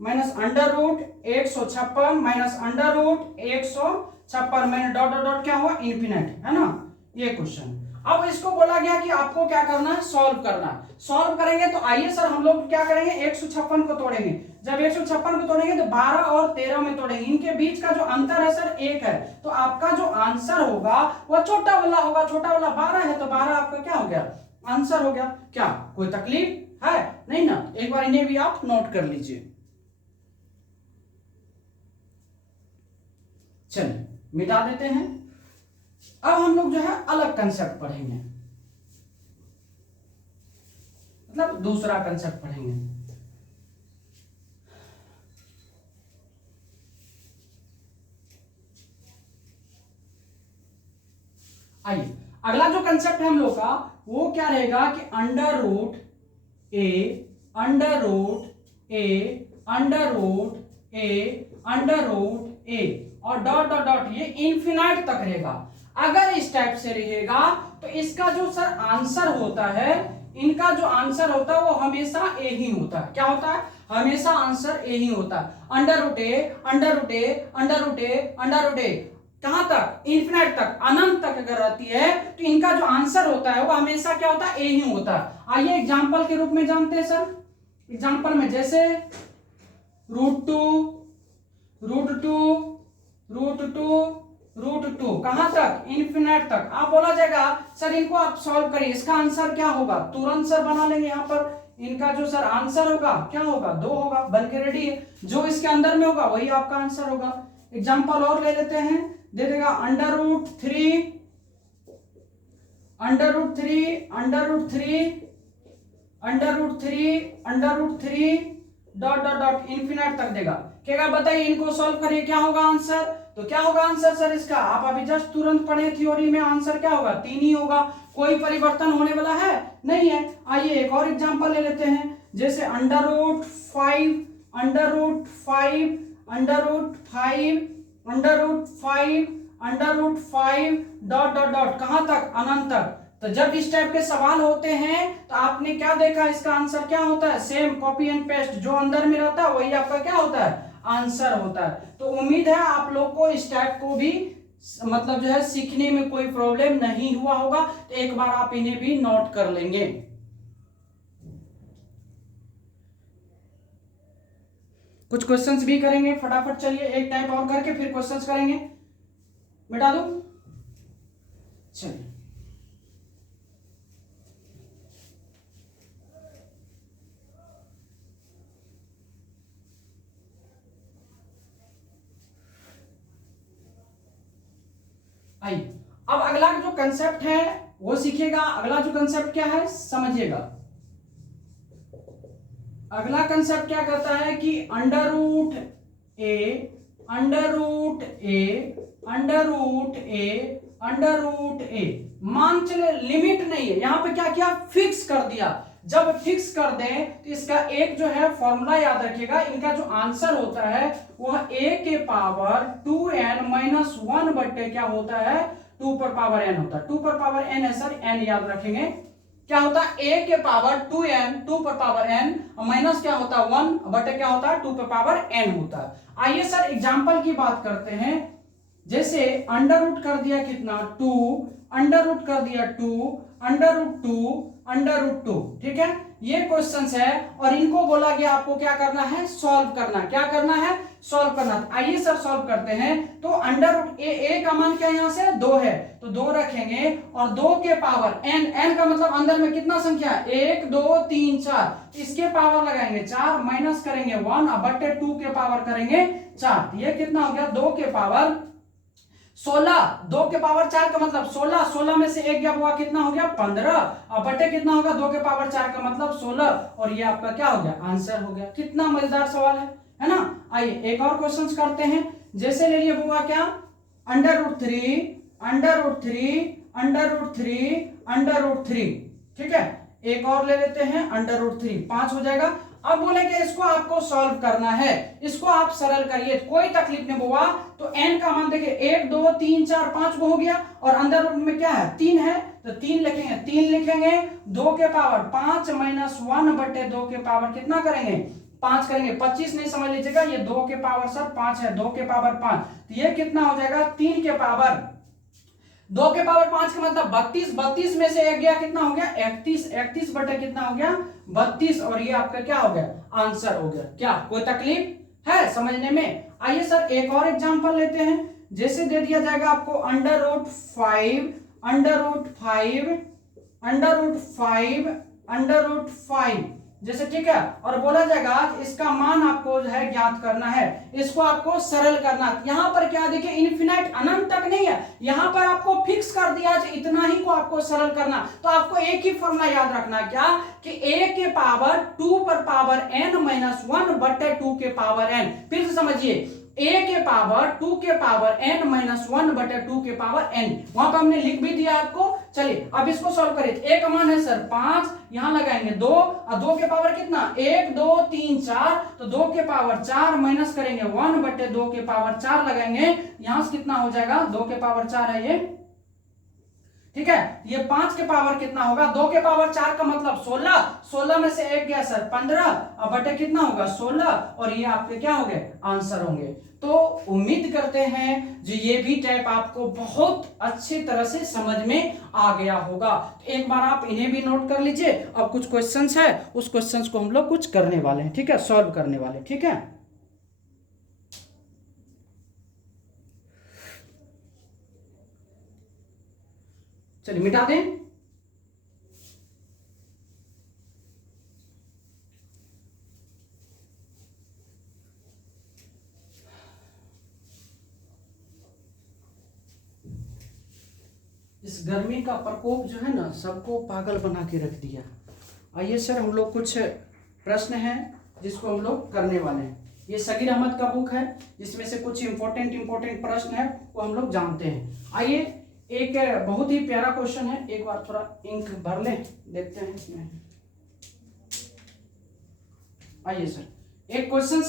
minus under root 156 minus under root 156 minus dot dot dot क्या हुआ, इन्फिनिट, है ना ये क्वेश्चन। अब इसको बोला गया कि आपको क्या करना है, सॉल्व करना है। सॉल्व करेंगे तो आइए सर हम लोग क्या करेंगे, 156 को तोड़ेंगे। जब 156 को तोड़ेंगे तो 12 और 13 में तोड़ेंगे। इनके बीच का जो अंतर है सर 1 है, तो आपका जो आंसर होगा वह छोटा वाला होगा। छोटा वाला 12 है तो 12 आपका क्या हो गया, आंसर हो गया। क्या कोई तकलीफ है? नहीं ना। एक बार इन्हें भी आप नोट कर लीजिए। चलिए मिटा देते हैं। अब हम लोग जो है अलग कंसेप्ट पढ़ेंगे, मतलब दूसरा कंसेप्ट पढ़ेंगे। आइए अगला जो कंसेप्ट है हम लोग का वो क्या रहेगा कि under root A under root A under root A under root ए और डॉट डॉट डॉट, ये इन्फिनाइट तक रहेगा। अगर इस टाइप से रहेगा तो इसका जो सर आंसर होता है, इनका जो आंसर होता है वो हमेशा ए ही होता है। क्या होता है? हमेशा आंसर ए ही होता है। Under root A under root A under root A under root A, कहां तक? इन्फिनाइट तक, अनंत तक अगर रहती है तो इनका जो आंसर होता है वो हमेशा क्या होता है, ए ही होता है। आइए एग्जांपल के रूप में जानते हैं सर। एग्जांपल में जैसे root two root two root two root two, कहां तक? इन्फिनाइट तक। आप बोला जाएगा सर इनको आप सॉल्व करिए, इसका आंसर क्या होगा? तुरंत सर बना लेंगे। यहाँ पर इनका जो सर आंसर होगा क्या होगा? 2 होगा। बन के रेडी है। जो इसके अंदर में होगा वही आपका आंसर होगा। एग्जांपल और ले लेते हैं, दे देगा under root 3 under root 3 under root 3 under root 3 under root 3 dot dot dot infinite तक देगा। क्या बताइए, इनको सॉल्व करिए, क्या होगा आंसर? तो क्या होगा आंसर सर इसका? आप अभी जस्ट तुरंत पढ़े थ्योरी में, आंसर क्या होगा? 3 ही होगा। कोई परिवर्तन होने वाला है नहीं है। आइए एक और एग्जांपल ले लेते हैं, जैसे under root 5 under root 5 under root 5 under root 5 under root 5 dot dot dot, कहां तक? अनंत तक। तो जब इस टाइप के सवाल होते हैं तो आपने क्या देखा, इसका आंसर क्या होता है? सेम कॉपी एंड पेस्ट, जो अंदर में रहता है वही आपका क्या होता है? आंसर होता है। तो उम्मीद है आप लोग को इस टाइप को भी मतलब जो है सीखने में कोई प्रॉब्लम नहीं हुआ होगा। तो एक बार आप इन्हें भी नोट कर लेंगे। कुछ क्वेश्चंस भी करेंगे फटाफट। चलिए एक टाइप और करके फिर क्वेश्चंस करेंगे। मिटा दो। चलिए आइए अब अगला जो कंसेप्ट है वो सीखिएगा। अगला जो कंसेप्ट क्या है समझिएगा। अगला कंसेप्ट क्या कहता है कि under root A under root A under root A under root ए, मान चले लिमिट नहीं है, यहां पे क्या किया? फिक्स कर दिया। जब फिक्स कर दें तो इसका एक जो है फॉर्मूला याद रखिएगा, इनका जो आंसर होता है वह a के पावर 2n माइनस 1 बट्टे क्या होता है? 2 पर पावर n होता है। 2 पर पावर n है सर, n याद रखेंगे। क्या होता है? a के पावर 2n 2 पर पावर n माइनस क्या होता है? 1 बटे क्या होता है? 2 पर पावर n होता है। आइए सर एग्जांपल की बात करते हैं। जैसे अंडर रूट कर दिया कितना? 2 अंडर रूट कर दिया 2 अंडर रूट 2 अंडर रूट 2, ठीक है। ये क्वेश्चंस है और इनको बोला गया आपको क्या करना है? सॉल्व करना। क्या करना है? सॉल्व करना। आइए सर सॉल्व करते हैं। तो अंडर रूट ए का मान क्या यहां से? 2 है, तो 2 रखेंगे और 2 के पावर n, n का मतलब अंदर में कितना संख्या है? 1 2 3 4, इसके पावर लगाएंगे 4 माइनस करेंगे 1 बट्टे 2 के पावर करेंगे 4। ये कितना हो गया? 2 के पावर 16। 2 के पावर 4 का मतलब 16, 16 में से एक गया हुआ कितना हो गया? 15 और बटे कितना होगा? 2 के पावर 4 का मतलब 16, और ये आपका क्या हो गया? आंसर हो गया। कितना मजेदार सवाल है ना। आइए एक और क्वेश्चन करते हैं। जैसे ले लिए हुआ क्या? Under root 3 under root 3 under root 3 under root 3, ठीक है। एक और ले लेते हैं अंडर रूट 3, 5 हो जाएगा। अब बोले कि इसको आपको सॉल्व करना है, इसको आप सरल करिए, कोई तकलीफ नहीं हुआ। तो n का मान देखिए 1 2 3 4 5 को हो गया और अंदर रूट में क्या है? 3 है, तो 3 लिखेंगे। 3 लिखेंगे 2 के पावर 5 माइनस 1 बटे 2 के पावर कितना करेंगे? 5 करेंगे। 25 नहीं समझ लीजिएगा, ये 2 के पावर सर 5 है, 2 के पावर 5, तो ये कितना हो जाएगा? 3 के पावर 2 के पावर 5 का मतलब 32, 32 में से एक गया कितना हो गया 31, 31 बटे कितना हो गया 32, और ये आपका क्या हो गया आंसर हो गया। क्या कोई तकलीफ है समझने में? आइए सर एक और एग्जांपल लेते हैं। जैसे दे दिया जाएगा आपको अंडर रूट 5 अंडर रूट 5 जैसे, ठीक है, और बोला जाएगा इसका मान आपको जो है ज्ञात करना है, इसको आपको सरल करना। यहां पर क्या देखिए इनफिनाइट अनंत तक नहीं है, यहां पर आपको फिक्स कर दिया इतना ही को आपको सरल करना। तो आपको एक ही फॉर्मूला याद रखना, क्या कि a के पावर 2 पर पावर n माइनस 1 बटे 2 के पावर n। फिर से समझिए, a के पावर 2 के पावर n माइनस 1 बटे 2 के पावर n, वहां पर हमने लिख भी दिया आपको। चलिए अब इसको सॉल्व करिए। a का मान है सर 5, यहां लगाएंगे 2, और 2 के पावर कितना 1 2 3 4, तो 2 के पावर 4 माइनस करेंगे 1 बटे 2 के पावर 4 लगाएंगे, यहां से कितना हो जाएगा 2 के पावर 4 है ये, ठीक है। ये 5 के पावर कितना होगा 2 के पावर 4 का मतलब 16, 16 में से एक गया सर 15, और बटे कितना होगा 16, और ये आपके क्या होंगे आंसर होंगे। तो उम्मीद करते हैं जो ये भी टाइप आपको बहुत अच्छी तरह से समझ में आ गया होगा। तो एक बार आप इन्हें भी नोट कर लीजिए। अब कुछ क्वेश्चंस है, उस क्वेश्चंस को हम लोग कुछ करने वाले हैं, ठीक है, सॉल्व करने वाले, ठीक है। चलिए मिटा दें। इस गर्मी का प्रकोप जो है ना सबको पागल बना के रख दिया। आइए सर हम लोग कुछ प्रश्न हैं जिसको हम लोग करने वाले हैं। ये सगीर अहमद का बुक है, जिसमें से कुछ इंपॉर्टेंट प्रश्न है वो हम लोग जानते हैं। आइए एक बहुत ही प्यारा क्वेश्चन है, एक बार थोड़ा इंक भर लें, देखते हैं इसमें। आइए सर एक क्वेश्चन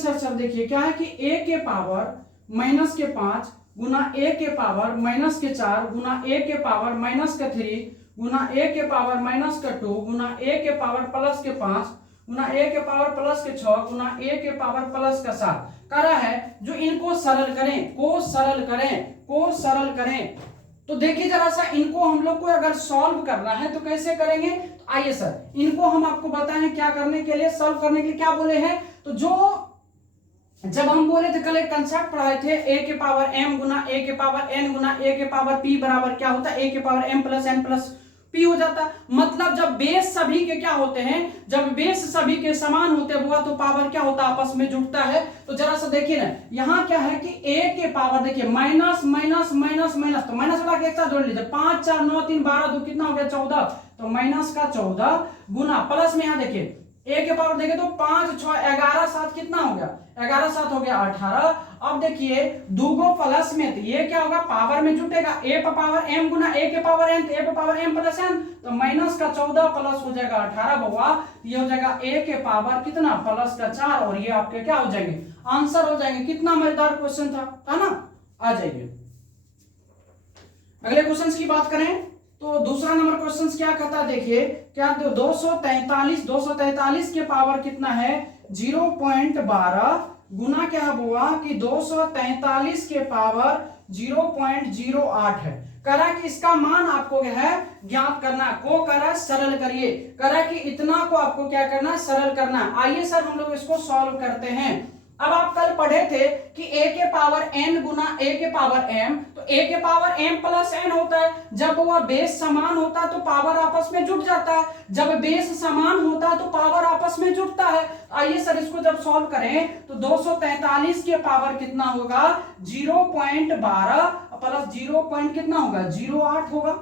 है सर, देखिए क्या है कि a के पावर माइनस के 5 गुना a के पावर माइनस के 4 गुना a के पावर माइनस के 3 गुना a के पावर माइनस का 2 गुना a के पावर प्लस के 5 गुना a के पावर प्लस के 6 गुना a के पावर प्लस का 7 करा है। जो इनको सरल करें, तो देखिए जरा सा इनको हम लोग को अगर सॉल्व करना है तो कैसे करेंगे। तो आइए सर इनको हम आपको बताएं क्या करने के लिए, सॉल्व करने के लिए क्या बोले हैं। तो जो जब हम बोले थे कल एक कंसेप्ट पढ़ाए थे, a के पावर m गुना a के पावर n गुना a के पावर p बराबर क्या होता है a के power m plus n plus p हो जाता है। मतलब जब बेस सभी के क्या होते हैं, जब बेस सभी के समान होते हुआ तो पावर क्या होता है आपस में जुड़ता है। तो जरा सा देखिए ना, यहाँ क्या है कि a के पावर देखिए माइनस माइनस माइनस माइनस, तो माइनस वाला एक साथ जोड़ लीजिए, 5 4 9 3 12 2 कितना हो गया 14, तो माइनस का 14 गुना प्लस में यहाँ देखिए a के पावर देखे तो 5 6 11 7 कितना हो गया 11 7 हो गया 18। अब देखिए दूगो प्लस में तो ये क्या होगा पावर में जुटेगा, a पर पावर m गुना a के पावर n, तो a पर पावर m प्लस n, तो माइनस का 14 प्लस हो जाएगा 18 बउआ, ये हो जाएगा a के पावर कितना प्लस का 4, और ये आपके क्या हो जाएंगे आंसर हो जाएंगे। कितना मजेदार क्वेश्चन था ना। आ जाइए अगले क्वेश्चन की बात करें तो दूसरा नंबर क्वेश्चन क्या कहता है, देखिए क्या 243 के पावर कितना है 0.12 गुना क्या है बुआ कि 243 के पावर 0.08 है। करा कि इसका मान आपको क्या है ज्ञात करना, को करा सरल करिए, करा कि इतना को आपको क्या करना सरल करना। आइए सर हम लोग इसको सॉल्व करते हैं। अब आप कल पढ़े थे कि a के पावर n गुना a के पावर m, तो a के पावर m प्लस n होता है। जब वह बेस समान होता है तो पावर आपस में जुट जाता है, जब बेस समान होता है तो पावर आपस में जुटता है। आइए सर इसको जब सॉल्व करें तो 243 के पावर कितना होगा 0.12 प्लस 0. कितना होगा 0.8 होगा,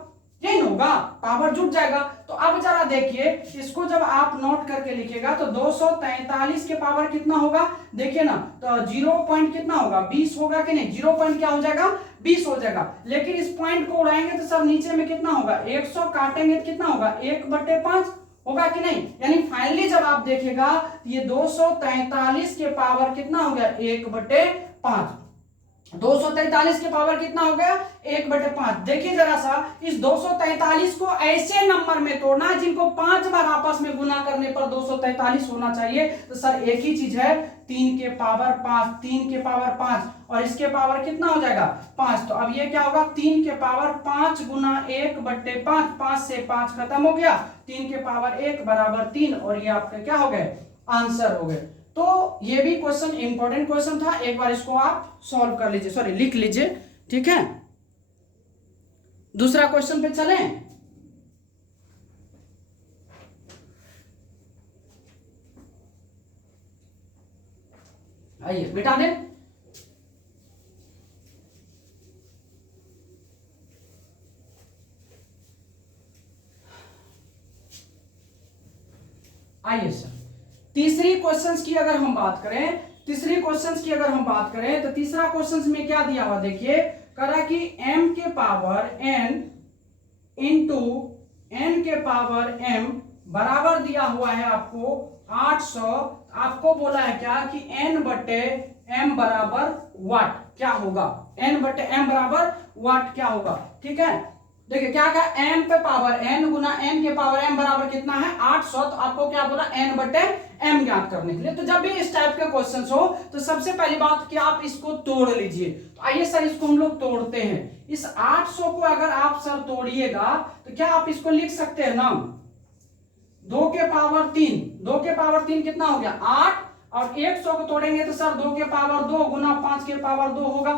यही होगा, पावर जुट जाएगा। तो अब जरा देखिए इसको जब आप नोट करके लिखिएगा तो 243 के पावर कितना होगा देखिए ना, तो 0. कितना होगा 20 होगा कि नहीं, 0. क्या हो जाएगा 20 हो जाएगा। लेकिन इस पॉइंट को उड़ाएंगे तो सब नीचे में कितना होगा 100 काटेंगे तो कितना होगा 1/5 होगा कि नहीं। यानी फाइनली जब आप देखेगा ये 243 के पावर कितना हो गया 1/5। 243 के पावर कितना हो गया 1/5। देखिए जरा सा, इस 243 को ऐसे नंबर में तोड़ना है जिनको 5 बार आपस में गुना करने पर 243 होना चाहिए। तो सर एक ही चीज है, 3 के पावर 5, 3 के पावर 5 और इसके पावर कितना हो जाएगा 5। तो अब ये क्या होगा 3 के पावर 5 गुना 1/5, 5 से 5 खत्म हो गया, 3 के पावर 1 बराबर 3 और ये आपके क्या हो गए आंसर हो गए। तो ये भी क्वेश्चन इंपॉर्टेंट क्वेश्चन था, एक बार इसको आप सॉल्व कर लीजिए, सॉरी लिख लीजिए, ठीक है। दूसरा क्वेश्चन पे चलें। आइए मिटा दें। आइए सर, तीसरी क्वेश्चंस की अगर हम बात करें, तो तीसरा क्वेश्चंस में क्या दिया हुआ देखिए, करा कि m के पावर n इंटू n के पावर m बराबर दिया हुआ है आपको 800। आपको बोला है क्या कि n/m बराबर वाट क्या होगा, n/m बराबर वाट क्या होगा, ठीक है। देखिए क्या कहा, m पे पावर n गुना n के पावर m बराबर कितना है 800। तो आपको क्या बोला n/m ज्ञात करने के लिए। तो जब भी इस टाइप के क्वेश्चंस हो तो सबसे पहली बात कि आप इसको तोड़ लीजिए। तो आइए सर इसको हम लोग तोड़ते हैं। इस 800 को अगर आप सर तोड़िएगा तो क्या आप इसको लिख सकते हैं ना, 2 के पावर 3, 2 के पावर 3 कितना हो गया 8 और 100 को तोड़ेंगे तो सर 2 के पावर 2 गुना 5 के पावर 2 होगा।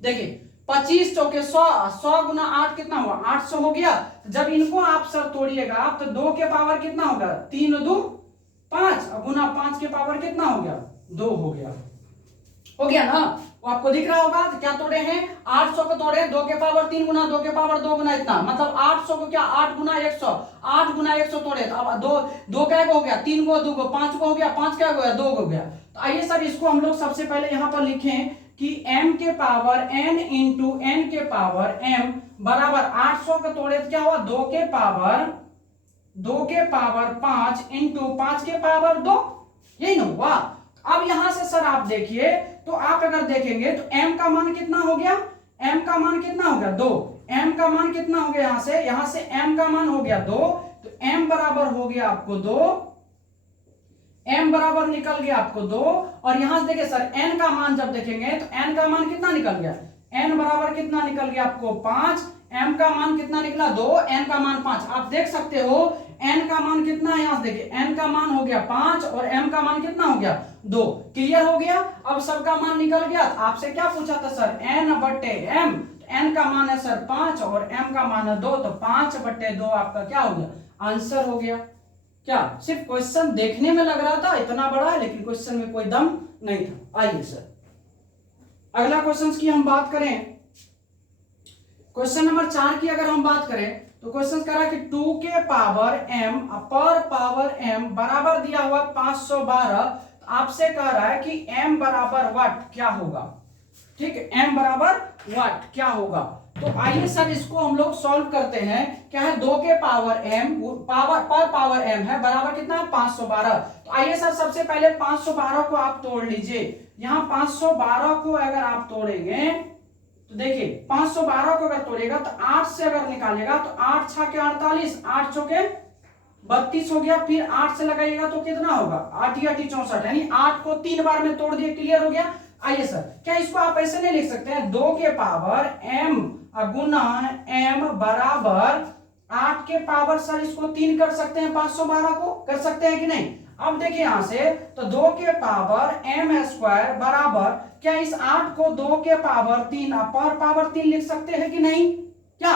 देखिए 25 चौके 100, 100 गुना 8 कितना हुआ 800 हो गया। जब इनको आप सर तोड़िएगा तो 2 के पावर कितना होगा 3 2 5 और गुना 5 के पावर कितना हो गया 2 हो गया ना। वो आपको दिख रहा होगा। तो क्या तोड़े हैं 800 को तोड़े, 2 के पावर 3 गुना 2 के पावर 2 गुना इतना, मतलब 800 को क्या 8 गुना 100, 8 गुना 100 तोड़े तो अब 2 क्या हो गया 3 को 2 को 5 को हो गया, 5 क्या हो गया 2 हो गया। तो आइए सर इसको हम लोग सबसे पहले यहां पर लिखें कि m के पावर n इंटू n के पावर m बराबर 800 का तोड़े तो क्या हुआ 2 के पावर 5 इंटू 5 के पावर 2, यही ना हुआ। अब यहां से सर आप देखिए, तो आप अगर देखेंगे तो m का मान कितना हो गया, m का मान कितना हो गया 2, m का मान कितना हो गया यहां से m का मान हो गया 2। तो m बराबर हो गया आपको 2, m बराबर निकल गया आपको 2। और यहां से देखिए सर n का मान जब देखेंगे तो n का मान कितना निकल गया, n बराबर कितना निकल गया आपको 5, m का मान कितना निकला 2, n का मान 5। आप देख सकते हो n का मान कितना है, यहां से देखिए n का मान हो गया 5 और m का मान कितना हो गया 2। क्लियर हो गया। अब सबका मान निकल गया। आपसे क्या पूछा था सर n/m, n का मान है सर 5 और m का मान है 2, तो 5/2 आपका क्या हो गया आंसर हो गया। क्या सिर्फ क्वेश्चन देखने में लग रहा था इतना बड़ा है, लेकिन क्वेश्चन में कोई दम नहीं था। आइए सर अगला क्वेश्चन की हम बात करें, क्वेश्चन नंबर 4 की अगर हम बात करें तो क्वेश्चन कह रहा है कि 2 के पावर m पर पावर m बराबर दिया हुआ 512। तो आपसे कह रहा है कि m बराबर वाट क्या होगा, ठीक है, m बराबर वाट क्या होगा। तो आइए सर इसको हम लोग सॉल्व करते हैं। क्या है 2 के पावर m पर पावर m है बराबर कितना है 512। तो आइए सर सबसे पहले 512 को आप तोड़ लीजिए। यहां 512 को अगर आप तोड़ेंगे तो देखिए 512 को अगर तोड़ेगा तो 8 से अगर निकालेगा तो 8 6 के 48, 8 चौके 32 हो गया। फिर 8 से लगाइएगा तो कितना होगा 8 या 64, यानी 8 को 3 बार में तोड़ दिए। क्लियर हो गया। आइए सर क्या इसको आप ऐसे नहीं लिख सकते हैं 2 के पावर m गुना m बराबर 8 के पावर सर इसको 3 कर सकते हैं, 512 को कर सकते हैं कि नहीं। अब देखिए यहां से तो 2 के पावर m² बराबर क्या इस 8 को 2 के पावर 3 पर पावर 3 लिख सकते हैं कि नहीं। क्या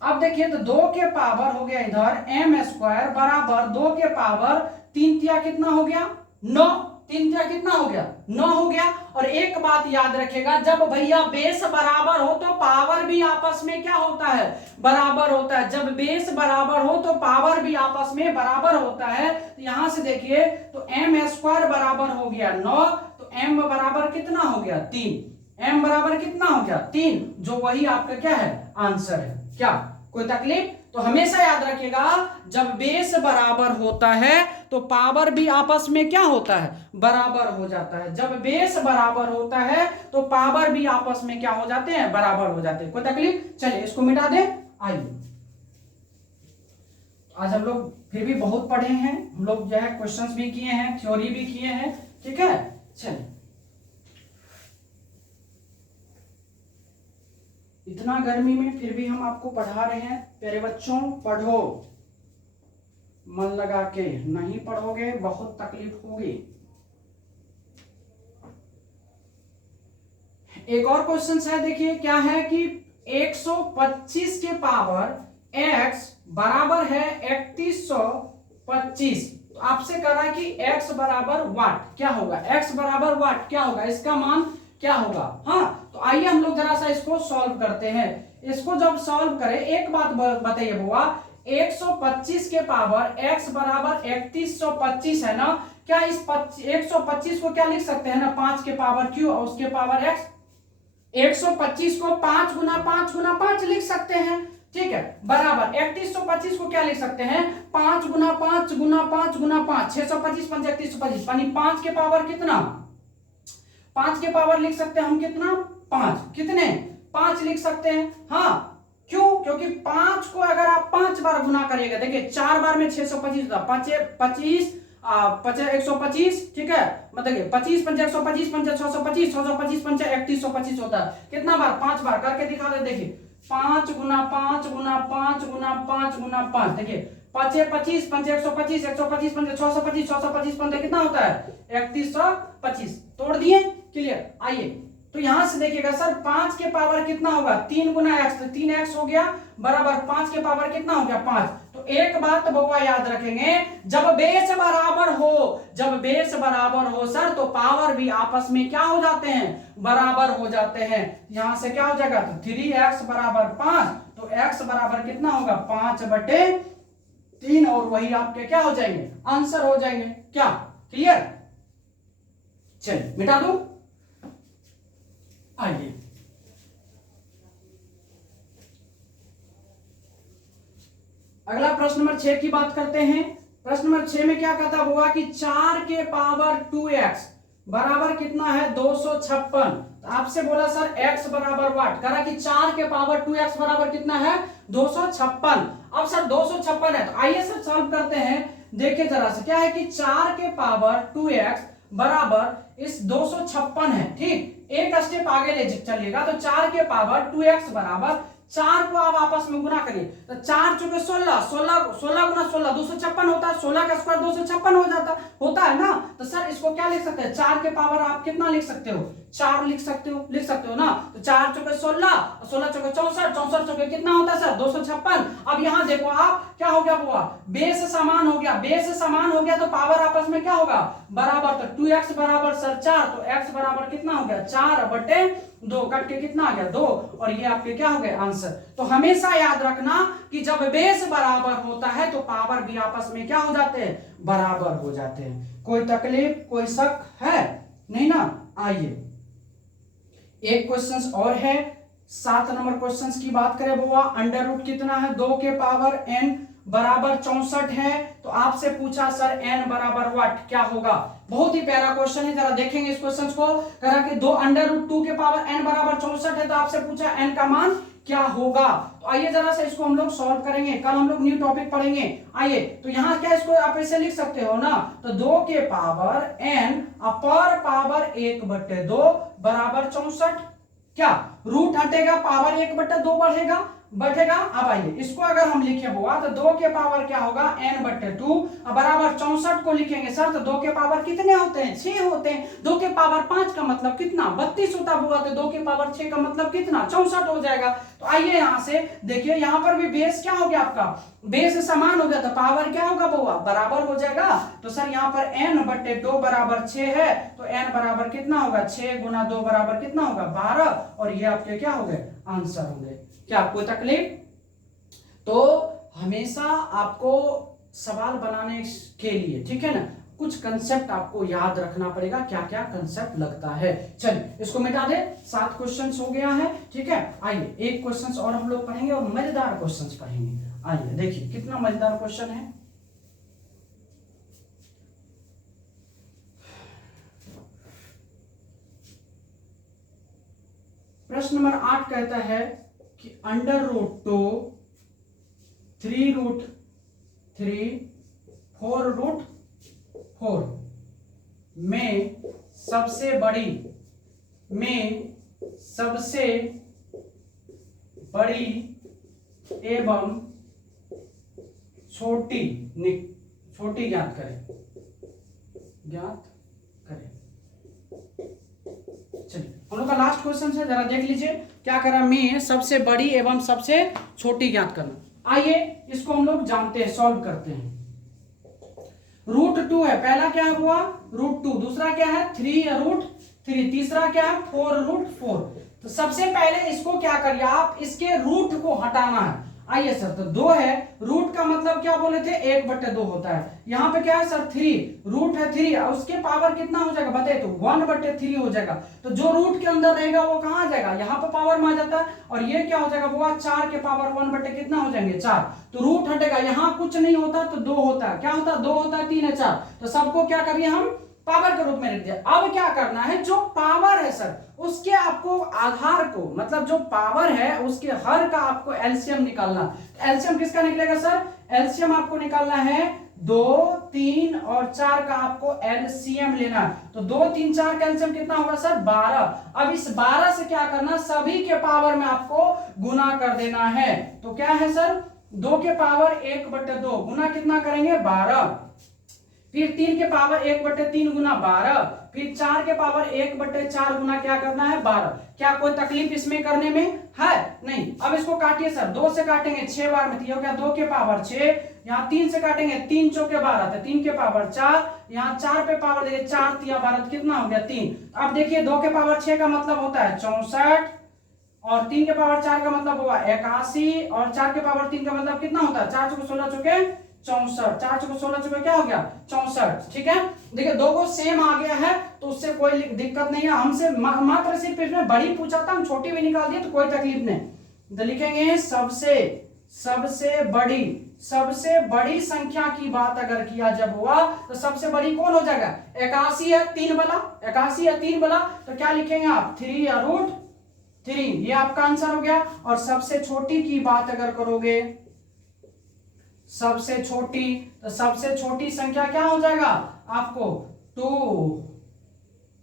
अब देखिए तो 2 के पावर हो गया इधर m² बराबर 2 के पावर 3 तिया कितना हो गया 9, 3 तिया कितना हो गया 9 हो गया। और एक बात याद रखिएगा, जब भैया बेस बराबर हो तो पावर भी आपस में क्या होता है बराबर होता है। जब बेस बराबर हो तो पावर भी आपस में बराबर होता है। तो यहां से देखिए तो m² बराबर हो गया 9, तो m बराबर कितना हो गया 3, m बराबर कितना हो गया 3, जो वही आपका क्या है आंसर है। क्या कोई तकलीफ। तो हमेशा याद रखिएगा जब बेस बराबर होता है तो पावर भी आपस में क्या होता है, बराबर हो जाता है। जब बेस बराबर होता है तो पावर भी आपस में क्या हो जाते हैं, बराबर हो जाते हैं। कोई तकलीफ? चलिए इसको मिटा दे। आइए आज हम लोग फिर भी बहुत पढ़े हैं, हम लोग जो है क्वेश्चंस भी किए हैं, थ्योरी भी किए हैं, ठीक है। चलिए इतना गर्मी में फिर भी हम आपको पढ़ा रहे हैं। प्यारे बच्चों पढ़ो, मन लगा के, नहीं पढ़ोगे बहुत तकलीफ होगी। एक और क्वेश्चन है, देखिए क्या है कि 125 के पावर x बराबर है 3125। तो आपसे कह रहा है कि x बराबर वाट क्या होगा, x बराबर वाट क्या होगा, इसका मान क्या होगा। हाँ तो आइए हम लोग जरा सा इसको सॉल्व करते हैं। इसको जब सॉल्व करें, एक बात बताइए बुआ, 125 के पावर x बराबर 3125 है ना, क्या इस 125 को क्या लिख सकते हैं ना, 5 के पावर q और उसके पावर x। 125 को 5 गुना 5 गुना 5 लिख सकते हैं, ठीक है, बराबर 3125 को क्या लिख सकते हैं, 5 गुना 5 गुना 5 गुना 5, 625 5 3125, यानी 5 के पावर कितना, 5 के पावर लिख सकते हैं हम कितना, 5, कितने 5 लिख सकते हैं। हाँ क्यों, क्योंकि 5 को अगर आप 5 बार गुना करिएगा, देखिए 4 बार में 625 होता, 25 125, ठीक है, मतलब 25 पंचे 125 पंचे 625 625 पंचे 3125 होता है। कितना बार, 5 बार करके दिखा दे। देखिए 5 गुना 5 गुना 5 गुना 5 गुना 5, देखिए 25 पंचे 125 125 पंचे 625 625 पंचे कितना होता है 3125। तोड़ दिए, क्लियर। आइए तो यहां से देखिएगा सर 5 के पावर कितना होगा, 3 गुना x, तो 3x हो गया बराबर 5 के पावर कितना हो गया 5। तो एक बात बउआ याद रखेंगे, जब बेस बराबर हो, जब बेस बराबर हो सर तो पावर भी आपस में क्या हो जाते हैं, बराबर हो जाते हैं। यहां से क्या हो जाएगा, तो 3x बराबर 5, तो x बराबर कितना होगा 5/3, और वही आपके क्या हो जाएंगे, आंसर हो जाएंगे। क्या क्लियर? चलिए मिटा दो। आइए अगला प्रश्न नंबर 6 की बात करते हैं। प्रश्न नंबर 6 में क्या कहता हुआ कि 4 के पावर 2x बराबर कितना है 256। तो आपसे बोला सर x बराबर वाट, करा कि 4 के पावर 2x बराबर कितना है 256। अब सर 256 है, तो आइए सर सॉल्व करते हैं। देखिए जरा से क्या है कि 4 के पावर 2x बराबर इस 256 है, ठीक, एक स्टेप आगे ले चलिएगा, तो 4 के पावर 2x बराबर 4 को आप आपस में गुना करिए, तो 4 चुके 16, 16 गुना 16 256 होता है, 16 का स्क्वायर 256 होता है ना। तो सर इसको क्या लिख सकते हैं, 4 के पावर आप कितना लिख सकते हो, 4 लिख सकते हो ना। तो 4 चुके 16, 16 चुके 64, 64 चुके कितना होता है सर 256। अब यहां देखो आप क्या हो गया बुआ, बेस समान हो गया, बेस समान हो गया तो पावर आपस में क्या होगा, बराबर। तो 2x बराबर सर 4, तो x बराबर कितना हो गया 4/2, कट के कितना आ गया 2, और ये आपके क्या हो गए आंसर। तो हमेशा याद रखना कि जब बेस बराबर होता है तो पावर भी आपस में क्या हो जाते हैं, बराबर हो जाते हैं। कोई तकलीफ, कोई शक है नहीं ना। आइए एक क्वेश्चन और है, 7 नंबर क्वेश्चन की बात करें बुआ, अंडर रूट कितना है 2 के पावर n बराबर 64 है। तो आपसे पूछा सर n बराबर वाट क्या होगा। बहुत ही प्यारा क्वेश्चन है, जरा देखेंगे इस क्वेश्चन को। कह रहा कि 2 अंडर रूट 2 के पावर n बराबर 64 है, तो आपसे पूछा n का मान क्या होगा। तो आइए जरा से इसको हम लोग सॉल्व करेंगे, कल हम लोग न्यू टॉपिक पढ़ेंगे। आइए तो यहाँ क्या इसको आप ऐसे लिख सकते हो ना, तो 2 के पावर n अपर पावर 1/2 बराबर 64, क्या रूट हटेगा पावर 1/2 बैठेगा। अब आइए इसको अगर हम लिखे बुआ, तो 2 के पावर क्या होगा n/2 बराबर 64 को लिखेंगे सर, तो 2 के पावर कितने होते हैं 6 होते हैं। 2 के पावर 5 का मतलब कितना 32 होता बुआ, तो 2 के पावर 6 का मतलब कितना 64 हो जाएगा। तो आइए यहां से देखिए, यहां पर भी बेस क्या हो गया आपका, बेस समान हो गया, तो पावर क्या होगा बुआ, बराबर हो जाएगा। तो सर यहाँ पर n/2 बराबर 6 है, तो n बराबर कितना होगा 6 गुना 2 बराबर कितना होगा 12, और ये आपके क्या हो गए आंसर होंगे। क्या कोई तकलीफ? तो हमेशा आपको सवाल बनाने के लिए, ठीक है ना, कुछ कंसेप्ट आपको याद रखना पड़ेगा, क्या क्या कंसेप्ट लगता है। चलिए इसको मिटा दे, 7 क्वेश्चंस हो गया है, ठीक है। आइए एक क्वेश्चंस और हम लोग पढ़ेंगे, और मजेदार क्वेश्चंस पढ़ेंगे। आइए देखिए कितना मजेदार क्वेश्चन है। 7 क्वेश्चंस हो गया है, ठीक है। आइए एक क्वेश्चन और हम लोग पढ़ेंगे और मजेदार क्वेश्चंस पढ़ेंगे। आइए देखिए कितना मजेदार क्वेश्चन है। 7 क्वेश्चंस हो गया है, ठीक है। आइए देखिए कितना मजेदार क्वेश्चन है। प्रश्न नंबर 8 कहता है कि अंडर रूट 2 3 रूट 3 4 रूट 4 में सबसे बड़ी एवं छोटी ज्ञात करें। चलिए हम लोग का लास्ट क्वेश्चन है, जरा देख लीजिए क्या करा, में सबसे बड़ी एवं सबसे छोटी ज्ञात करना। आइए इसको हम लोग जानते हैं, सॉल्व करते हैं। रूट 2 है, पहला क्या हुआ रूट 2, दूसरा क्या है 3 रूट 3, तीसरा क्या है 4 रूट 4। तो सबसे पहले इसको क्या करिए आप, इसके रूट को हटाना है। आइए सर, तो 2 है, रूट का मतलब क्या बोले थे 1/2 होता है। यहाँ पे क्या है सर 3, रूट है 3, उसके पावर कितना हो जाएगा बताइए, तो 1/3 हो जाएगा। तो जो रूट के अंदर रहेगा वो कहाँ आ जाएगा, यहाँ पे पावर में आ जाता है, और ये क्या हो जाएगा वो 4 के पावर 1 कितना हो जाएंगे 4। तो रूट हटेगा, यहाँ कुछ नहीं होता तो 2 होता है, क्या होता है 2 होता है, 3 है 4, तो सबको क्या करिए हम पावर के रूप में लिख दिया। अब क्या करना है, जो पावर है सर उसके आपको आधार को, मतलब जो पावर है उसके हर का आपको एलसीएम निकालना। एलसीएम किसका निकलेगा सर, एलसीएम आपको निकालना है 2, 3 और 4 का आपको एलसीएम लेना है। तो 2, 3, 4 का एलसीएम कितना होगा सर 12। अब इस 12 से क्या करना, सभी के पावर में आपको गुना कर देना है। तो क्या है सर 2 के पावर 1/2 गुना कितना करेंगे 12, फिर 3 के पावर 1/3 गुना 12, फिर 4 के पावर 1/4 गुना क्या करना है 12। क्या कोई तकलीफ इसमें करने में है नहीं। अब इसको काटिए सर, 2 से काटेंगे 6 बार में, तो हो गया 2 के पावर 6, यहाँ 3 से काटेंगे 3 चौके 12, तो 3 के पावर 4, यहाँ 4 पे पावर देखिए 4 3 12, कितना हो गया 3। अब देखिए 2 के पावर 6 का मतलब होता है 64, और 3 के पावर 4 का मतलब होगा 81, और 4 के पावर 3 का मतलब कितना होता है 4 चौके 16 चौके 64, 4 चौके 16 चौके क्या हो गया 64। ठीक है, देखिए दो को सेम आ गया है तो उससे कोई दिक्कत नहीं है। हमसे मात्र सिर्फ इसमें बड़ी पूछा था, हम छोटी भी निकाल दिए तो कोई तकलीफ नहीं। तो लिखेंगे सबसे बड़ी संख्या की बात अगर किया जब हुआ तो सबसे बड़ी कौन हो जाएगा 81 है 3 वाला, 81 है 3 वाला, तो क्या लिखेंगे आप 3 या रूट 3, ये आपका आंसर हो गया। और सबसे छोटी की बात अगर करोगे, सबसे छोटी, तो सबसे छोटी संख्या क्या हो जाएगा आपको 2,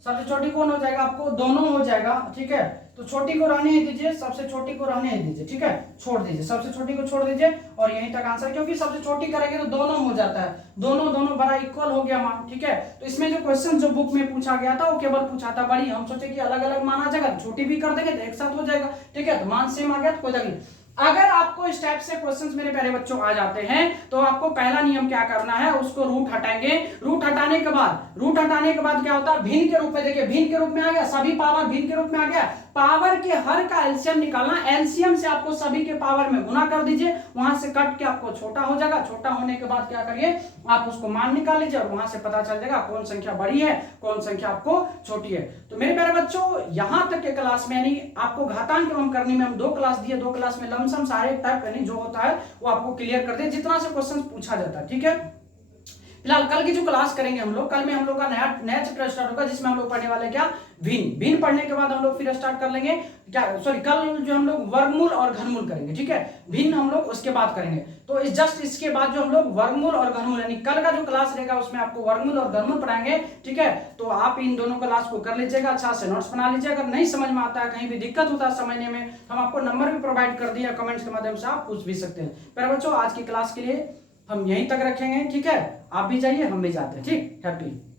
सबसे छोटी कौन हो जाएगा आपको दोनों हो जाएगा। ठीक है, तो छोटी को रहने ही दीजिए, सबसे छोटी को रहने ही दीजिए। ठीक है, छोड़ दीजिए, सबसे छोटी को छोड़ दीजिए और यहीं तक आंसर, क्योंकि सबसे छोटी करेंगे तो दोनों हो जाता है, दोनों बड़ा इक्वल हो गया मान। ठीक है, तो इसमें जो क्वेश्चन जो बुक में पूछा गया था वो केवल पूछा था बड़ी, हम सोचे कि अलग अलग मान आ जाएगा, छोटी भी कर देंगे तो एक साथ हो जाएगा। ठीक है, तो मान सेम आ गया तो कोई जगह नहीं। अगर आपको इस टाइप से क्वेश्चंस मेरे प्यारे बच्चों आ जाते हैं तो आपको पहला नियम क्या करना है, उसको रूट हटाएंगे। रूट हटाने के बाद क्या होता है, भिन्न के रूप में, देखिए भिन्न के रूप में आ गया, सभी पावर भिन्न के रूप में आ गया। पावर के हर का एलसीएम निकालना, एलसीएम से आपको सभी के पावर में गुना कर दीजिए, वहां से कट के आपको छोटा हो जाएगा। छोटा होने के बाद क्या करिए आप उसको मान निकाल लीजिए और वहां से पता चल जाएगा कौन संख्या बड़ी है कौन संख्या आपको छोटी है। तो मेरे प्यारे बच्चों यहां तक के क्लास में, यानी आपको घातांक एवं करने में हम 2 क्लास दिए, 2 क्लास में लमसम सारे टाइप यानी जो होता है वो आपको क्लियर कर दे, जितना से क्वेश्चन पूछा जाता है। ठीक है, फिलहाल कल की जो क्लास करेंगे हम लोग, कल में हम लोग का नया चैप्टर स्टार्ट होगा जिसमें हम लोग पढ़ने वाले क्या भिन्न पढ़ने के बाद हम लोग फिर स्टार्ट कर लेंगे क्या, सॉरी कल जो हम लोग वर्गमूल और घनमूल करेंगे। ठीक है, भिन्न हम लोग उसके बाद करेंगे। तो इस जस्ट इसके बाद जो हम लोग वर्गमूल और घनमूल, यानी कल का जो क्लास रहेगा उसमें आपको वर्गमूल और घनमूल पढ़ाएंगे। ठीक है, तो आप इन दोनों क्लास को कर लीजिएगा, अच्छा से नोट्स बना लीजिएगा। अगर नहीं समझ में आता है, कहीं भी दिक्कत होता है समझने में, हम आपको नंबर भी प्रोवाइड कर दिया, कमेंट्स के माध्यम से आप पूछ भी सकते हैं। प्यारे बच्चों आज की क्लास के लिए हम यहीं तक रखेंगे। ठीक है, आप भी जाइए हम भी जाते हैं। ठीक, हैप्पी।